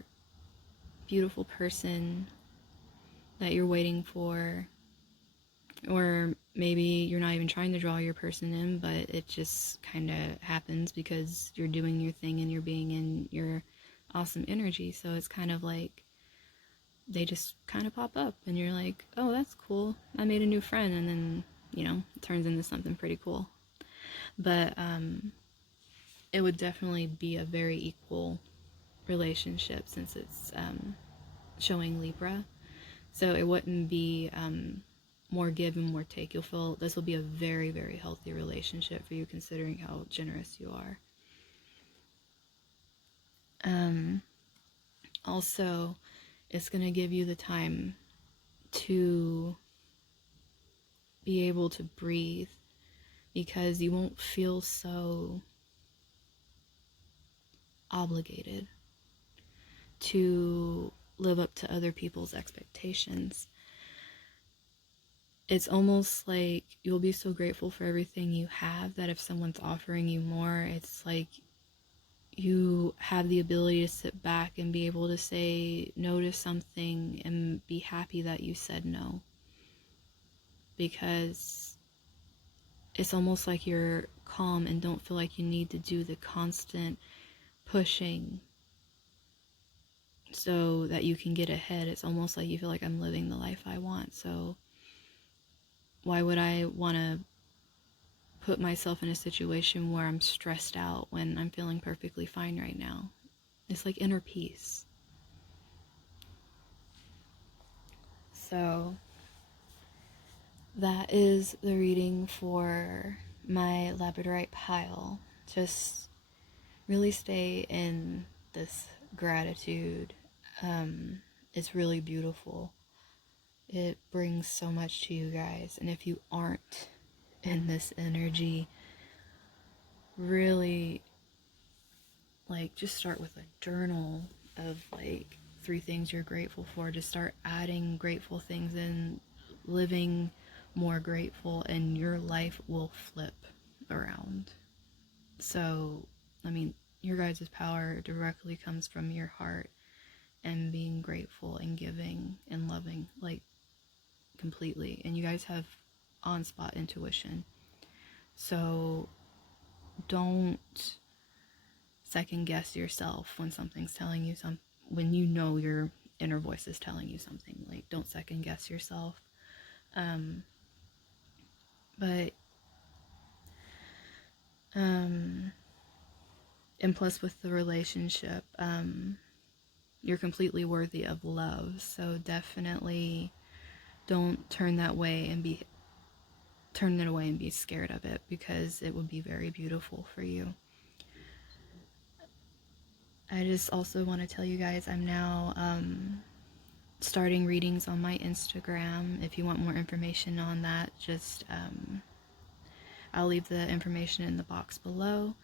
beautiful person that you're waiting for, or maybe you're not even trying to draw your person in, but it just kind of happens because you're doing your thing and you're being in your awesome energy. So it's kind of like they just kind of pop up and you're like, oh, that's cool, I made a new friend, and then, you know, it turns into something pretty cool. But it would definitely be a very equal relationship, since it's showing Libra. So it wouldn't be more give and more take. You'll feel this will be a very, very healthy relationship for you, considering how generous you are. Also, it's going to give you the time to be able to breathe, because you won't feel so obligated to live up to other people's expectations. It's almost like you'll be so grateful for everything you have that if someone's offering you more, it's like you have the ability to sit back and be able to say no to something and be happy that you said no. Because it's almost like you're calm and don't feel like you need to do the constant pushing so that you can get ahead. It's almost like you feel like, I'm living the life I want, so why would I want to put myself in a situation where I'm stressed out when I'm feeling perfectly fine right now? It's like inner peace. So that is the reading for my Labradorite pile. Just really stay in this gratitude. It's really beautiful. It brings so much to you guys. And if you aren't in this energy, really, like, just start with a journal of like 3 things you're grateful for. Just start adding grateful things in, living more grateful, and your life will flip around. So, I mean, your guys' power directly comes from your heart and being grateful and giving and loving, like, completely. And you guys have on-spot intuition. So don't second guess yourself when something's telling you something, when you know your inner voice is telling you something. Like, don't second guess yourself. But and plus, with the relationship, you're completely worthy of love. So definitely don't turn it away and be scared of it, because it would be very beautiful for you. I just also want to tell you guys, I'm now starting readings on my Instagram. If you want more information on that, just I'll leave the information in the box below.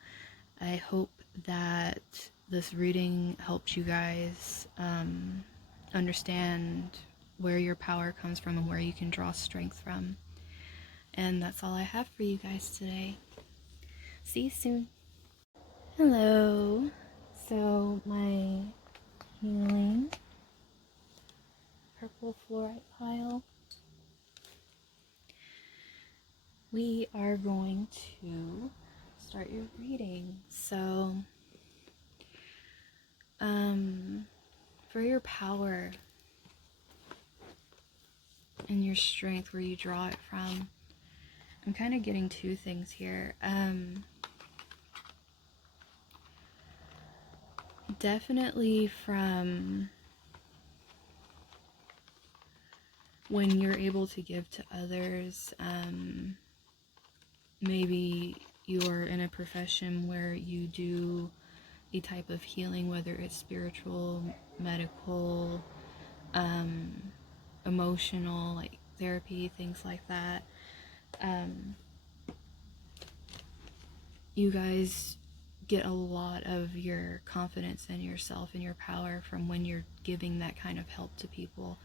I hope that this reading helps you guys understand where your power comes from and where you can draw strength from. And that's all I have for you guys today. See you soon. Hello. So my healing purple fluorite pile, we are going to start your reading. So for your power, and your strength, where you draw it from. I'm kind of getting two things here. Definitely from when you're able to give to others. Maybe you're in a profession where you do a type of healing, whether it's spiritual, medical, emotional, like therapy, things like that. You guys get a lot of your confidence in yourself and your power from when you're giving that kind of help to people,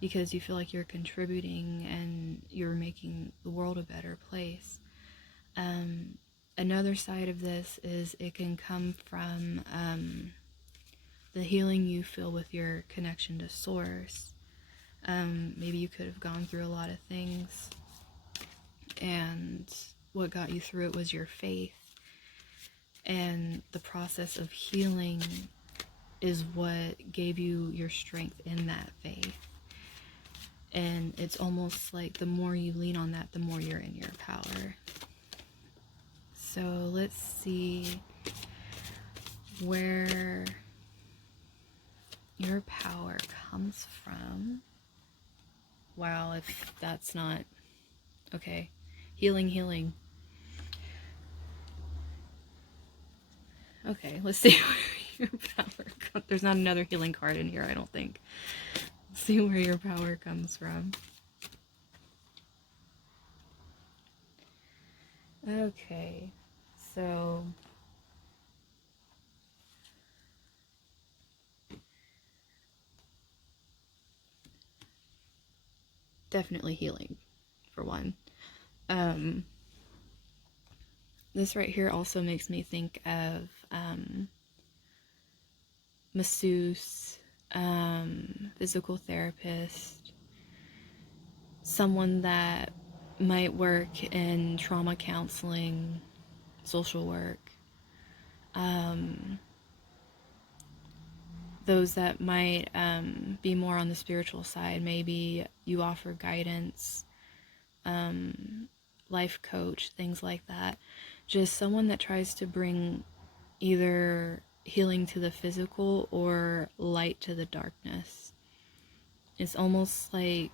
because you feel like you're contributing and you're making the world a better place. Another side of this is it can come from the healing you feel with your connection to Source. Maybe you could have gone through a lot of things, and what got you through it was your faith. And the process of healing is what gave you your strength in that faith. And it's almost like the more you lean on that, the more you're in your power. So let's see where your power comes from. Wow, if that's not... Okay. Healing. Okay, let's see where your power comes. There's not another healing card in here, I don't think. Let's see where your power comes from. Okay, so definitely healing, for one. This right here also makes me think of masseuse, physical therapist, someone that might work in trauma counseling, social work, those that might be more on the spiritual side. Maybe you offer guidance, life coach, things like that. Just someone that tries to bring either healing to the physical or light to the darkness. It's almost like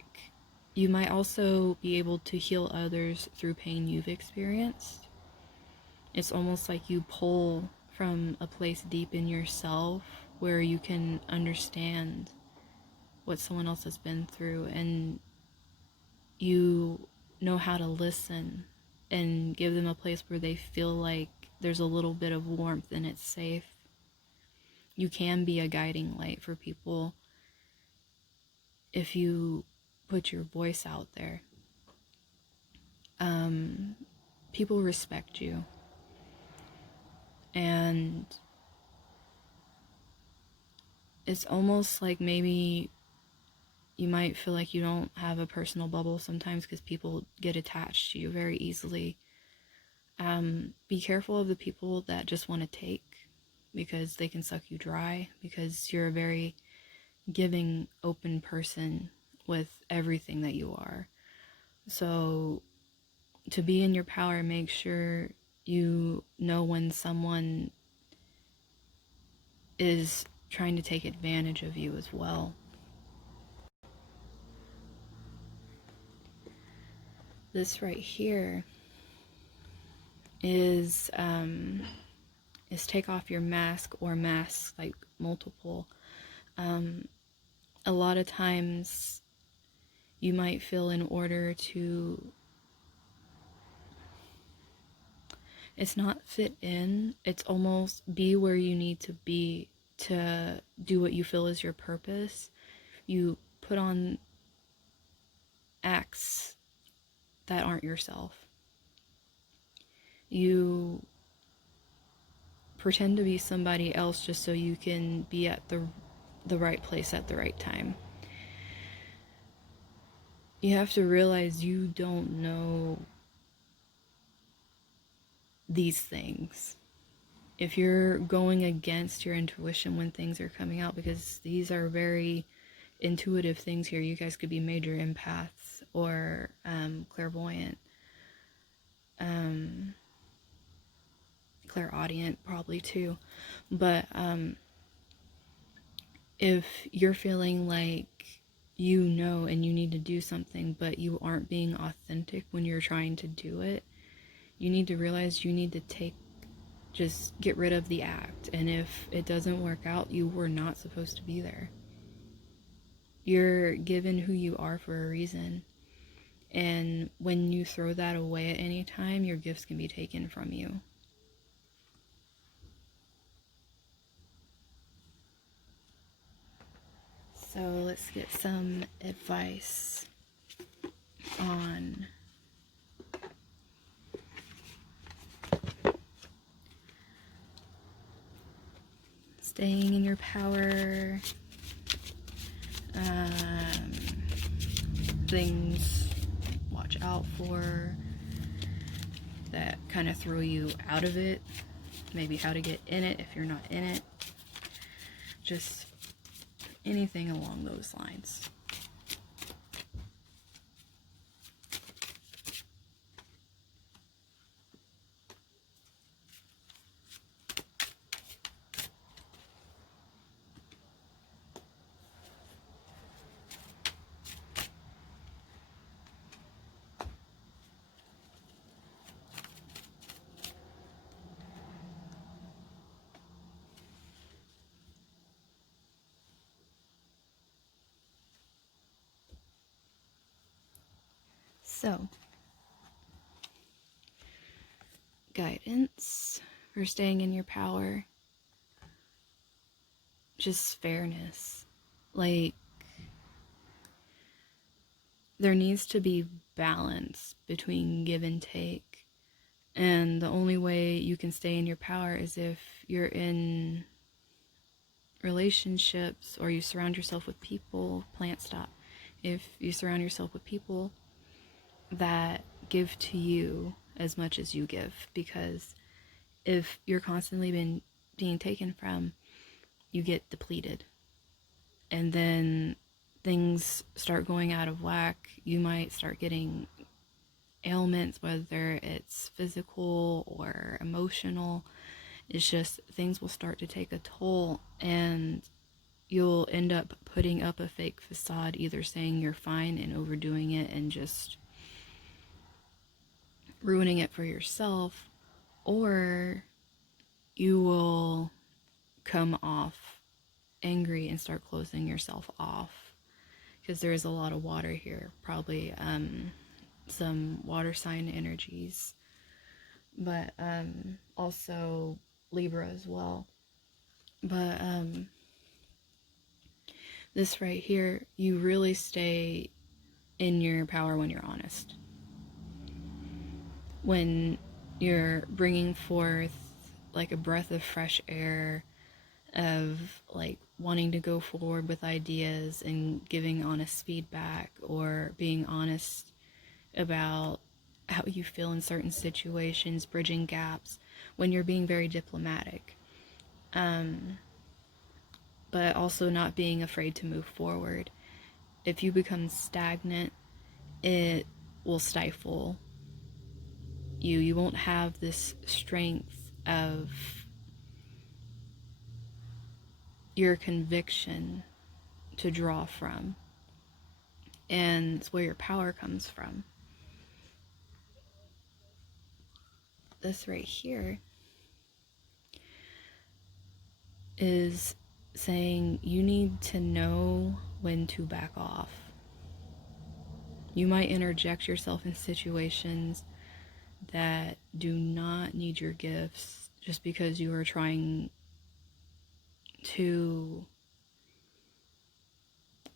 you might also be able to heal others through pain you've experienced. It's almost like you pull from a place deep in yourself where you can understand what someone else has been through, and you know how to listen and give them a place where they feel like there's a little bit of warmth and it's safe. You can be a guiding light for people if you put your voice out there. People respect you, and it's almost like maybe you might feel like you don't have a personal bubble sometimes because people get attached to you very easily. Be careful of the people that just want to take, because they can suck you dry, because you're a very giving, open person with everything that you are. So to be in your power, make sure you know when someone is trying to take advantage of you as well. This right here is take off your mask, or masks, like multiple. A lot of times you might feel in order to... it's not fit in, it's almost be where you need to be to do what you feel is your purpose. You put on acts that aren't yourself. You pretend to be somebody else just so you can be at the right place at the right time. You have to realize you don't know these things. If you're going against your intuition when things are coming out, because these are very intuitive things here. You guys could be major empaths or clairvoyant, clairaudient probably too. But if you're feeling like you know and you need to do something, but you aren't being authentic when you're trying to do it, you need to realize you need to just get rid of the act. And if it doesn't work out, you were not supposed to be there. You're given who you are for a reason. And when you throw that away at any time, your gifts can be taken from you. So let's get some advice on staying in your power, things watch out for that kind of throw you out of it, maybe how to get in it if you're not in it, just anything along those lines. So, guidance for staying in your power, just fairness. Like, there needs to be balance between give and take. And the only way you can stay in your power is if you're in relationships or you surround yourself with people, plant stop. If you surround yourself with people that give to you as much as you give, because if you're constantly being taken from, you get depleted. And then things start going out of whack. You might start getting ailments, whether it's physical or emotional. It's just things will start to take a toll, and you'll end up putting up a fake facade, either saying you're fine and overdoing it and just ruining it for yourself, or you will come off angry and start closing yourself off, because there is a lot of water here, probably some water sign energies, but also Libra as well. But this right here, you really stay in your power when you're honest. When you're bringing forth like a breath of fresh air, of like wanting to go forward with ideas and giving honest feedback, or being honest about how you feel in certain situations, bridging gaps, when you're being very diplomatic, but also not being afraid to move forward. If you become stagnant, it will stifle you. You won't have this strength of your conviction to draw from, and it's where your power comes from. This right here is saying you need to know when to back off. You might interject yourself in situations that do not need your gifts just because you are trying to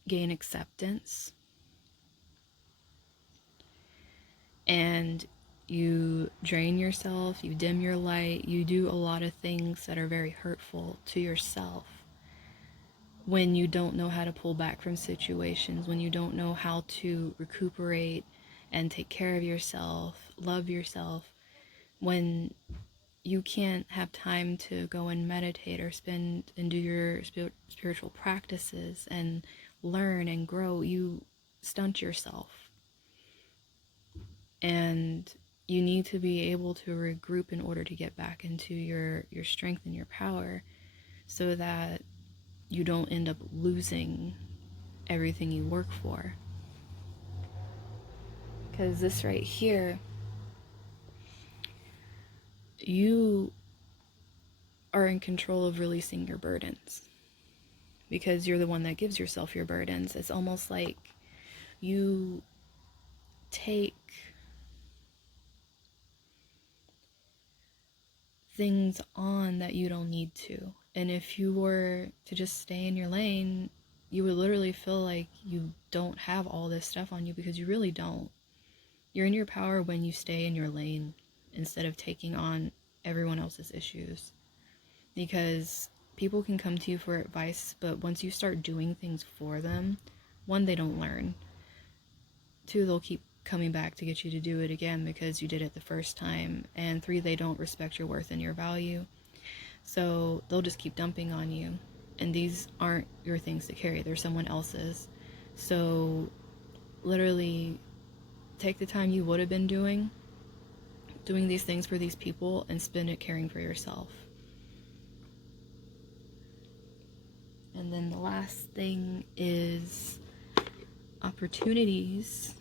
gain acceptance, and you drain yourself, you dim your light, you do a lot of things that are very hurtful to yourself when you don't know how to pull back from situations, when you don't know how to recuperate and take care of yourself, love yourself, when you can't have time to go and meditate or spend and do your spiritual practices and learn and grow, you stunt yourself. And you need to be able to regroup in order to get back into your strength and your power, so that you don't end up losing everything you work for. Because this right here, you are in control of releasing your burdens, because you're the one that gives yourself your burdens. It's almost like you take things on that you don't need to. And if you were to just stay in your lane, you would literally feel like you don't have all this stuff on you, because you really don't. You're in your power when you stay in your lane instead of taking on everyone else's issues. Because people can come to you for advice, but once you start doing things for them, one, they don't learn. Two, they'll keep coming back to get you to do it again because you did it the first time. And three, they don't respect your worth and your value. So they'll just keep dumping on you. And these aren't your things to carry, they're someone else's. So literally take the time you would have been doing these things for these people and spend it caring for yourself. And then the last thing is opportunities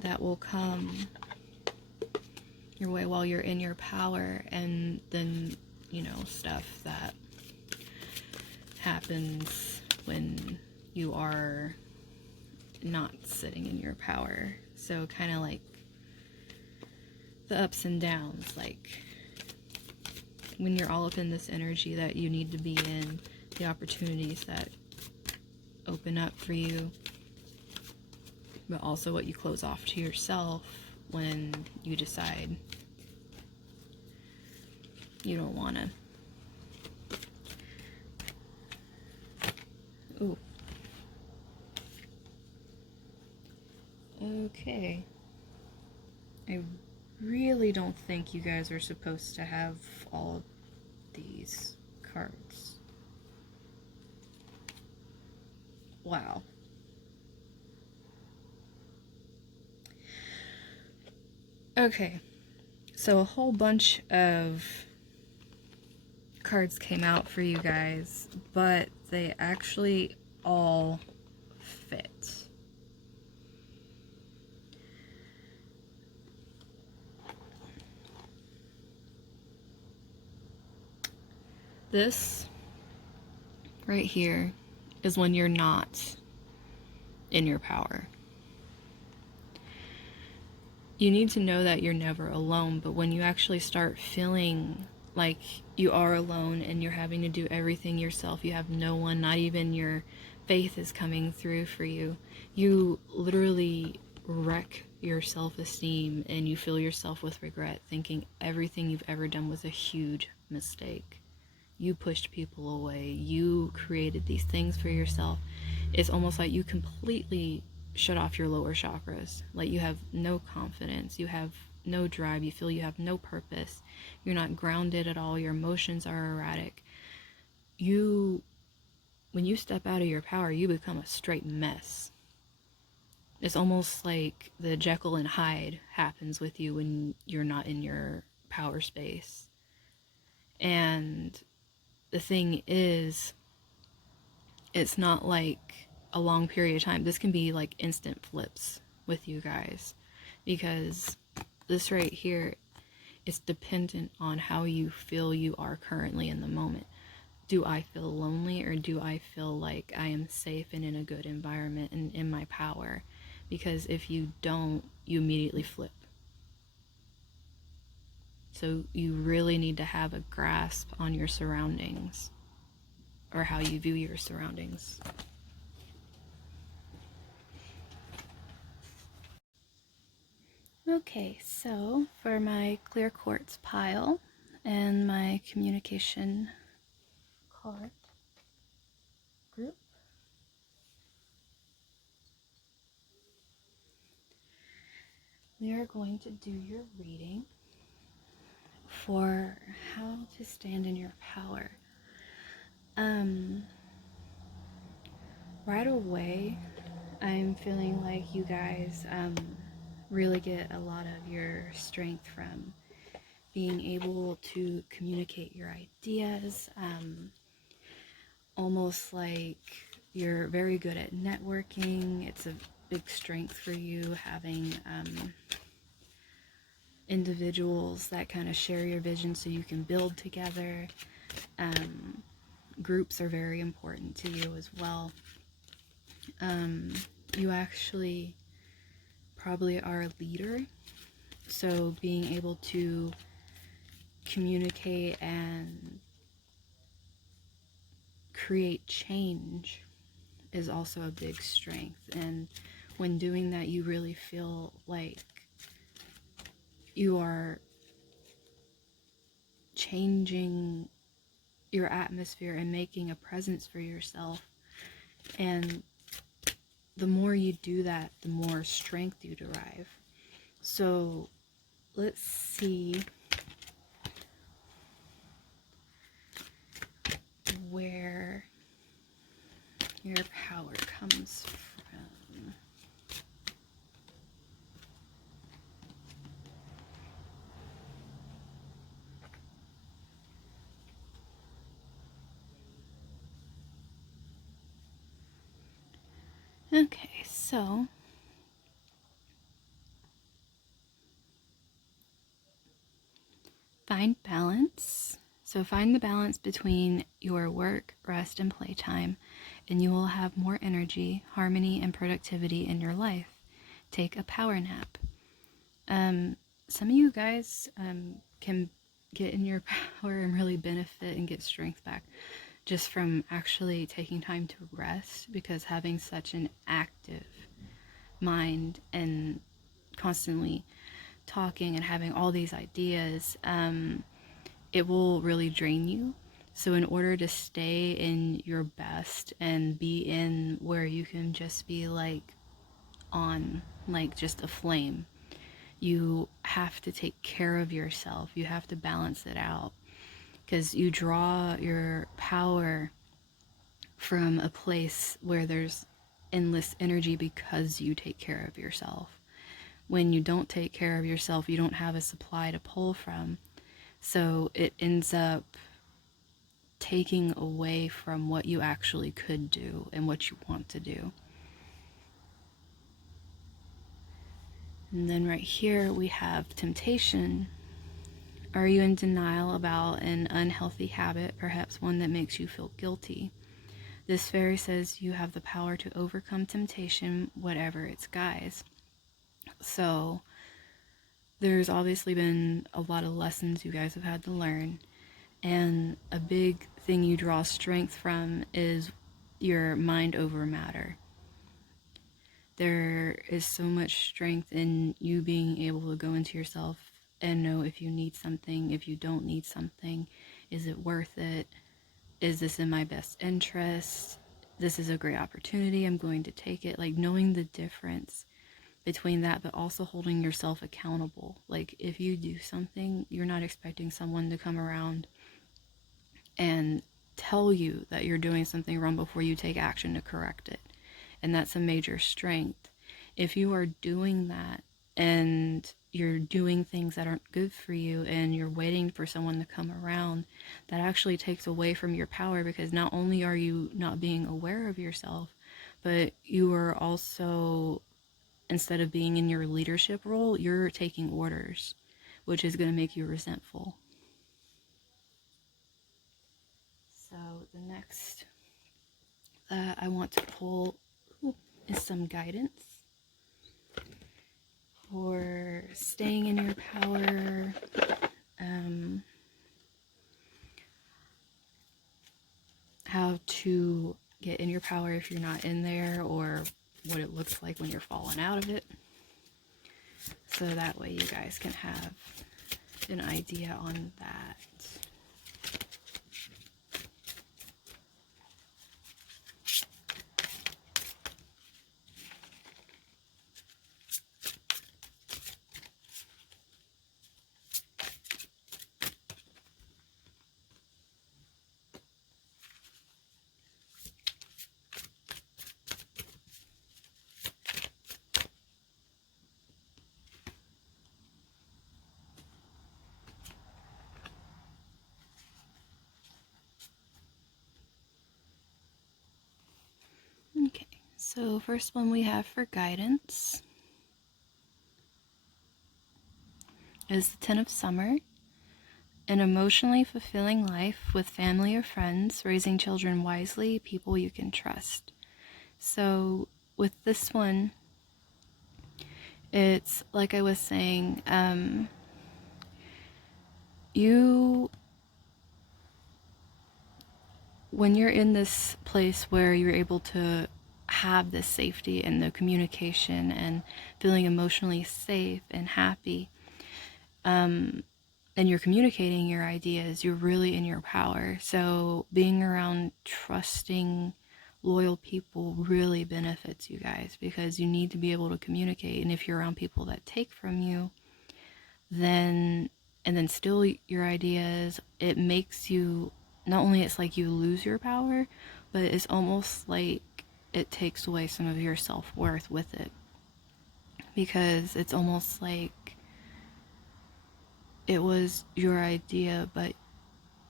that will come your way while you're in your power, and then, you know, stuff that happens when you are not sitting in your power. So kind of like the ups and downs, like when you're all up in this energy that you need to be in, the opportunities that open up for you, but also what you close off to yourself when you decide you don't want to. Ooh. Okay. I really don't think you guys are supposed to have all of these cards. Wow. Okay. So a whole bunch of cards came out for you guys, but they actually all fit. This right here is when you're not in your power. You need to know that you're never alone, but when you actually start feeling like you are alone and you're having to do everything yourself, you have no one, not even your faith is coming through for you, you literally wreck your self-esteem and you fill yourself with regret, thinking everything you've ever done was a huge mistake. You pushed people away. You created these things for yourself. It's almost like you completely shut off your lower chakras. Like you have no confidence. You have no drive. You feel you have no purpose. You're not grounded at all. Your emotions are erratic. When you step out of your power, you become a straight mess. It's almost like the Jekyll and Hyde happens with you when you're not in your power space. And the thing is, it's not like a long period of time. This can be like instant flips with you guys, because this right here is dependent on how you feel you are currently in the moment. Do I feel lonely, or do I feel like I am safe and in a good environment and in my power? Because if you don't, you immediately flip. So you really need to have a grasp on your surroundings, or how you view your surroundings. Okay, so for my clear quartz pile and my communication card group, we are going to do your reading for how to stand in your power. right away, I'm feeling like you guys really get a lot of your strength from being able to communicate your ideas, almost like you're very good at networking. It's a big strength for you having individuals that kind of share your vision so you can build together. Groups are very important to you as well. You actually probably are a leader, so being able to communicate and create change is also a big strength. And when doing that, you really feel like you are changing your atmosphere and making a presence for yourself. And the more you do that, the more strength you derive. So let's see where your power comes from. Okay, so find balance. So find the balance between your work, rest, and playtime, and you will have more energy, harmony, and productivity in your life. Take a power nap. Some of you guys can get in your power and really benefit and get strength back just from actually taking time to rest, because having such an active mind and constantly talking and having all these ideas, it will really drain you. So in order to stay in your best and be in where you can just be like on, like just a flame, you have to take care of yourself. You have to balance it out, because you draw your power from a place where there's endless energy because you take care of yourself. When you don't take care of yourself, you don't have a supply to pull from. So it ends up taking away from what you actually could do and what you want to do. And then right here we have temptation. Are you in denial about an unhealthy habit, perhaps one that makes you feel guilty? This fairy says you have the power to overcome temptation, whatever its guise. So there's obviously been a lot of lessons you guys have had to learn. And a big thing you draw strength from is your mind over matter. There is so much strength in you being able to go into yourself and know if you need something, if you don't need something. Is it worth it? Is this in my best interest? This is a great opportunity, I'm going to take it. Like knowing the difference between that, but also holding yourself accountable. Like if you do something, you're not expecting someone to come around and tell you that you're doing something wrong before you take action to correct it. And that's a major strength. If you are doing that and you're doing things that aren't good for you and you're waiting for someone to come around, that actually takes away from your power, because not only are you not being aware of yourself, but you are also, instead of being in your leadership role, you're taking orders, which is going to make you resentful. So the next I want to pull is some guidance for staying in your power, how to get in your power if you're not in there, or what it looks like when you're falling out of it. So that way you guys can have an idea on that. So, first one we have for guidance is the Ten of Summer. An emotionally fulfilling life with family or friends, raising children wisely, people you can trust. So, with this one, it's like I was saying, when you're in this place where you're able to have this safety and the communication and feeling emotionally safe and happy, and you're communicating your ideas, you're really in your power. So being around trusting, loyal people really benefits you guys, because you need to be able to communicate. And if you're around people that take from you, then steal your ideas, it makes you, not only it's like you lose your power, but it's almost like it takes away some of your self-worth with it, because it's almost like it was your idea, but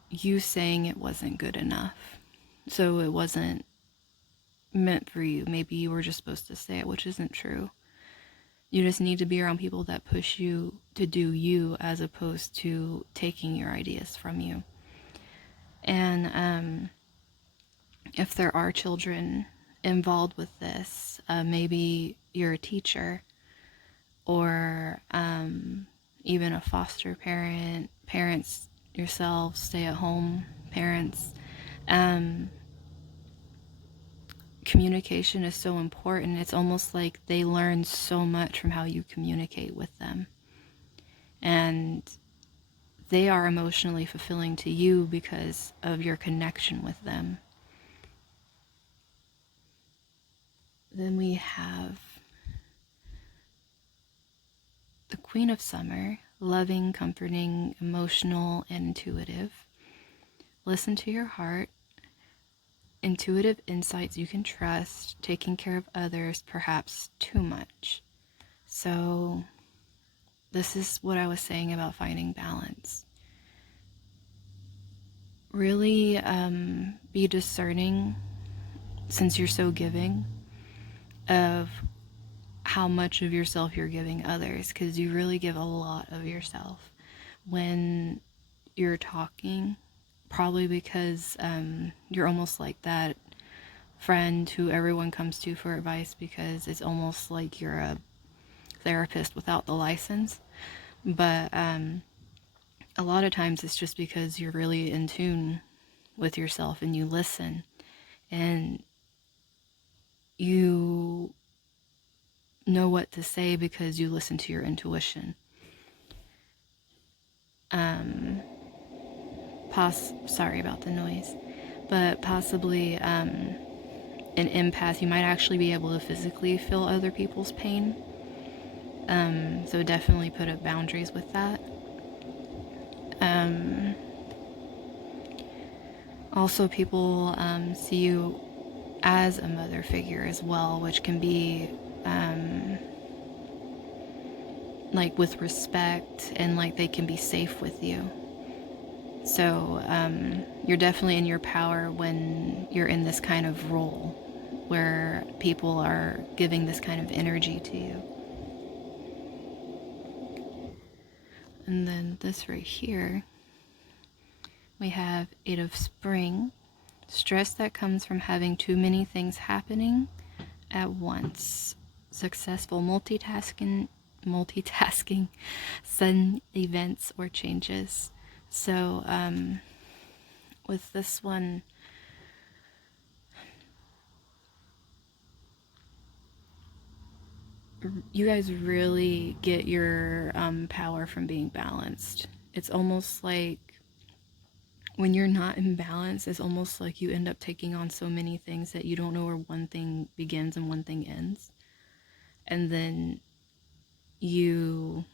you saying it wasn't good enough, so it wasn't meant for you. Maybe you were just supposed to say it, which isn't true. You just need to be around people that push you to do you, as opposed to taking your ideas from you. And if there are children involved with this, maybe you're a teacher, or even a foster parent, parents yourselves, stay-at-home parents. Communication is so important. It's almost like they learn so much from how you communicate with them. And they are emotionally fulfilling to you because of your connection with them. Then we have the Queen of Summer, loving, comforting, emotional, and intuitive. Listen to your heart. Intuitive insights you can trust. Taking care of others, perhaps too much. So this is what I was saying about finding balance. Really be discerning, since you're so giving, of how much of yourself you're giving others, because you really give a lot of yourself when you're talking, probably because you're almost like that friend who everyone comes to for advice, because it's almost like you're a therapist without the license. But a lot of times it's just because you're really in tune with yourself and you listen, and you know what to say because you listen to your intuition. Sorry about the noise, but possibly an empath, you might actually be able to physically feel other people's pain. So definitely put up boundaries with that. Also, people see you as a mother figure as well, which can be like with respect, and like they can be safe with you. So you're definitely in your power when you're in this kind of role where people are giving this kind of energy to you. And then this right here, we have Eight of Spring. Stress that comes from having too many things happening at once. Successful multitasking, sudden events or changes. So with this one, you guys really get your power from being balanced. It's almost like when you're not in balance, it's almost like you end up taking on so many things that you don't know where one thing begins and one thing ends. And then you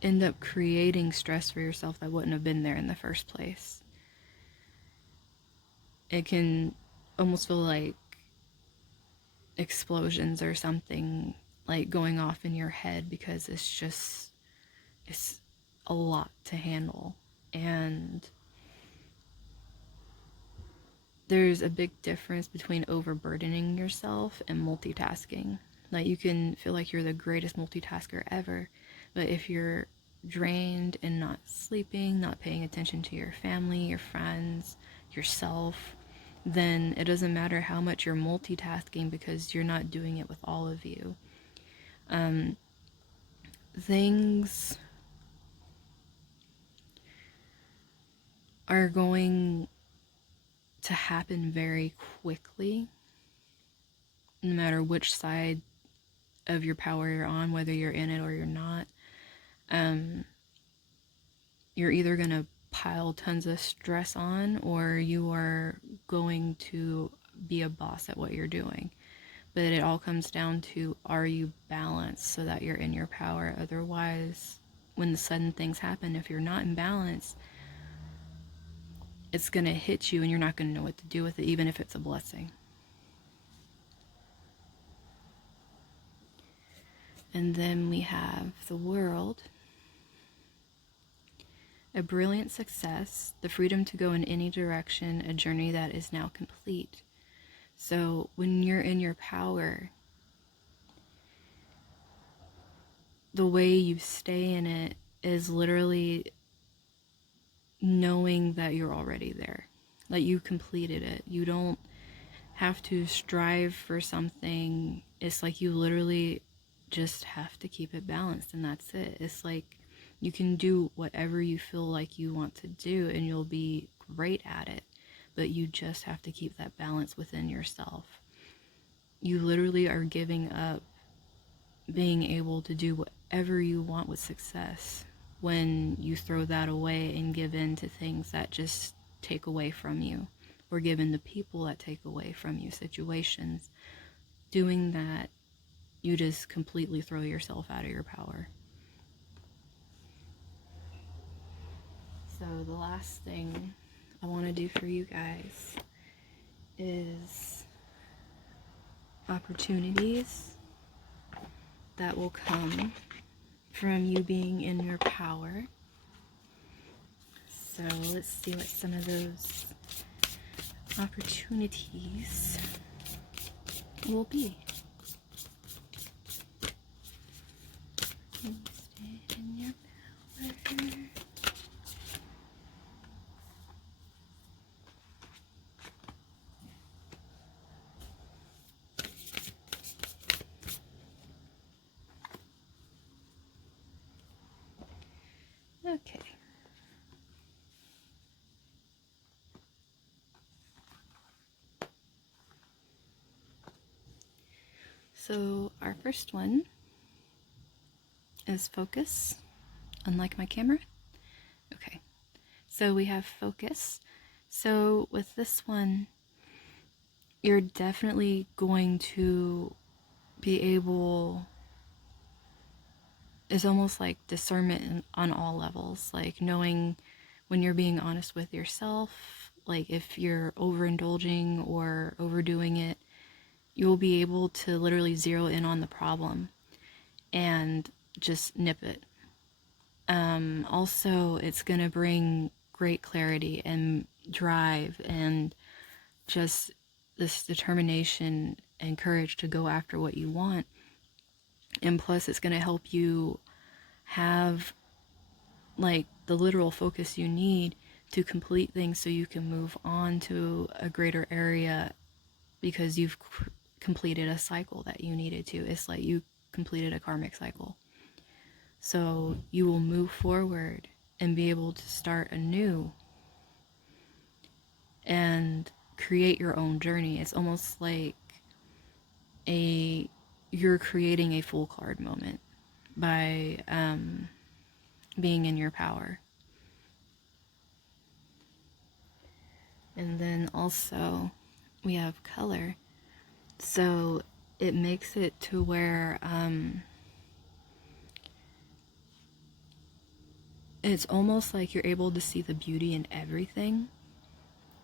end up creating stress for yourself that wouldn't have been there in the first place. It can almost feel like explosions or something like going off in your head, because it's a lot to handle. And there's a big difference between overburdening yourself and multitasking. Like, you can feel like you're the greatest multitasker ever, but if you're drained and not sleeping, not paying attention to your family, your friends, yourself, then it doesn't matter how much you're multitasking because you're not doing it with all of you. Things are going to happen very quickly, no matter which side of your power you're on, whether you're in it or you're not. You're either going to pile tons of stress on, or you are going to be a boss at what you're doing. But it all comes down to, are you balanced so that you're in your power? Otherwise, when the sudden things happen, if you're not in balance, it's going to hit you and you're not going to know what to do with it, even if it's a blessing. And then we have the world. A brilliant success, the freedom to go in any direction, a journey that is now complete. So when you're in your power, the way you stay in it is literally knowing that you're already there. Like, you completed it. You don't have to strive for something. It's like you literally just have to keep it balanced, and that's it. It's like you can do whatever you feel like you want to do and you'll be great at it, but you just have to keep that balance within yourself. You literally are giving up being able to do whatever you want with success when you throw that away and give in to things that just take away from you, or give in to people that take away from you, situations. Doing that, you just completely throw yourself out of your power. So the last thing I want to do for you guys is opportunities that will come from you being in your power. So let's see what some of those opportunities will be. Stay in your power. Okay. So our first one is focus, unlike my camera. Okay. So we have focus. So with this one, you're definitely going to be able, it's almost like discernment on all levels, like knowing when you're being honest with yourself, like if you're overindulging or overdoing it, you'll be able to literally zero in on the problem and just nip it. Also, it's going to bring great clarity and drive and just this determination and courage to go after what you want. And plus, it's going to help you have like the literal focus you need to complete things so you can move on to a greater area, because you've completed a cycle that you needed to. It's like you completed a karmic cycle. So you will move forward and be able to start anew and create your own journey. It's almost like you're creating a full card moment by being in your power. And then also we have color. So it makes it to where it's almost like you're able to see the beauty in everything.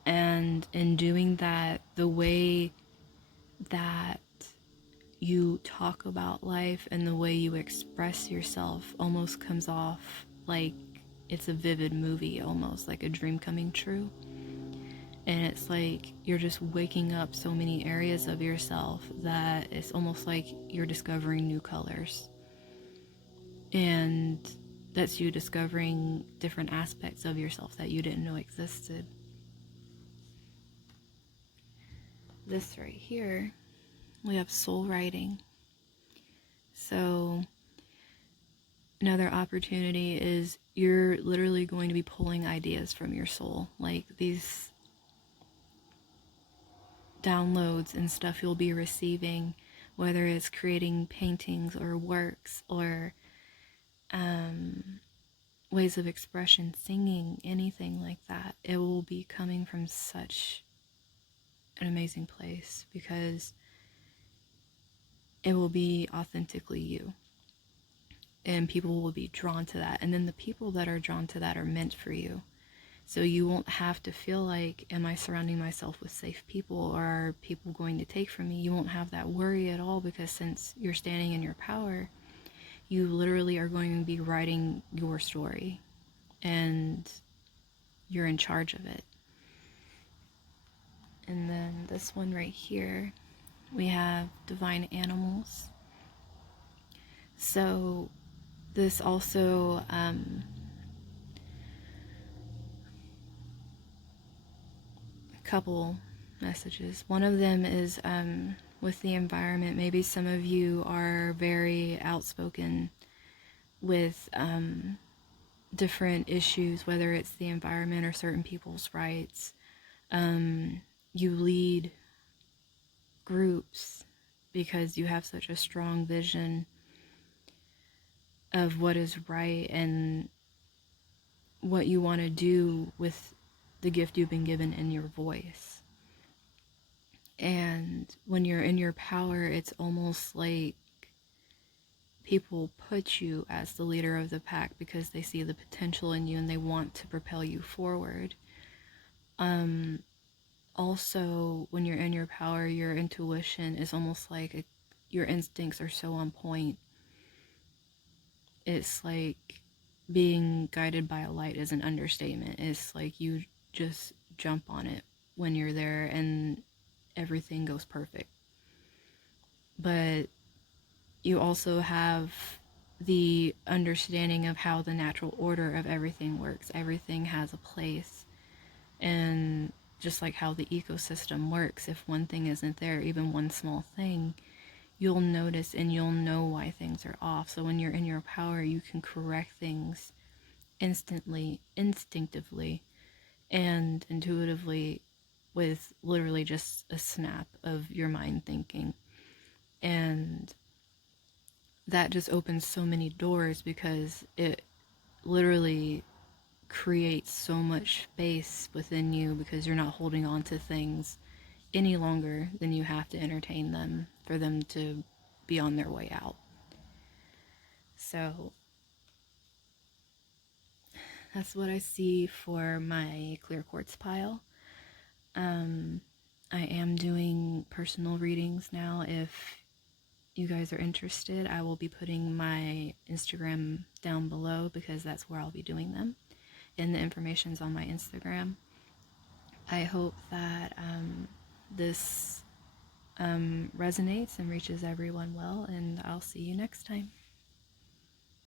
And in doing that, the way that you talk about life and the way you express yourself almost comes off like it's a vivid movie, almost like a dream coming true. And it's like you're just waking up so many areas of yourself that it's almost like you're discovering new colors. And that's you discovering different aspects of yourself that you didn't know existed. This right here, we have soul writing. So another opportunity is you're literally going to be pulling ideas from your soul, like these downloads and stuff you'll be receiving, whether it's creating paintings or works or ways of expression, singing, anything like that. It will be coming from such an amazing place because it will be authentically you. And people will be drawn to that. And then the people that are drawn to that are meant for you. So you won't have to feel like, am I surrounding myself with safe people, or are people going to take from me? You won't have that worry at all, because since you're standing in your power, you literally are going to be writing your story and you're in charge of it. And then this one right here, we have divine animals. So this also couple messages. One of them is with the environment. Maybe some of you are very outspoken with different issues, whether it's the environment or certain people's rights. You lead groups because you have such a strong vision of what is right and what you want to do with the gift you've been given in your voice. And when you're in your power, it's almost like people put you as the leader of the pack because they see the potential in you and they want to propel you forward. Also, when you're in your power, your intuition is almost like your instincts are so on point. It's like being guided by a light is an understatement. It's like you just jump on it when you're there and everything goes perfect. But you also have the understanding of how the natural order of everything works. Everything has a place. And just like how the ecosystem works, if one thing isn't there, even one small thing, you'll notice and you'll know why things are off. So when you're in your power, you can correct things instantly, instinctively, and intuitively with literally just a snap of your mind thinking. And that just opens so many doors because it literally creates so much space within you because you're not holding on to things any longer than you have to entertain them for them to be on their way out. So that's what I see for my clear quartz pile. I am doing personal readings now. If you guys are interested, I will be putting my Instagram down below because that's where I'll be doing them. And the information's on my Instagram. I hope that this resonates and reaches everyone well, and I'll see you next time.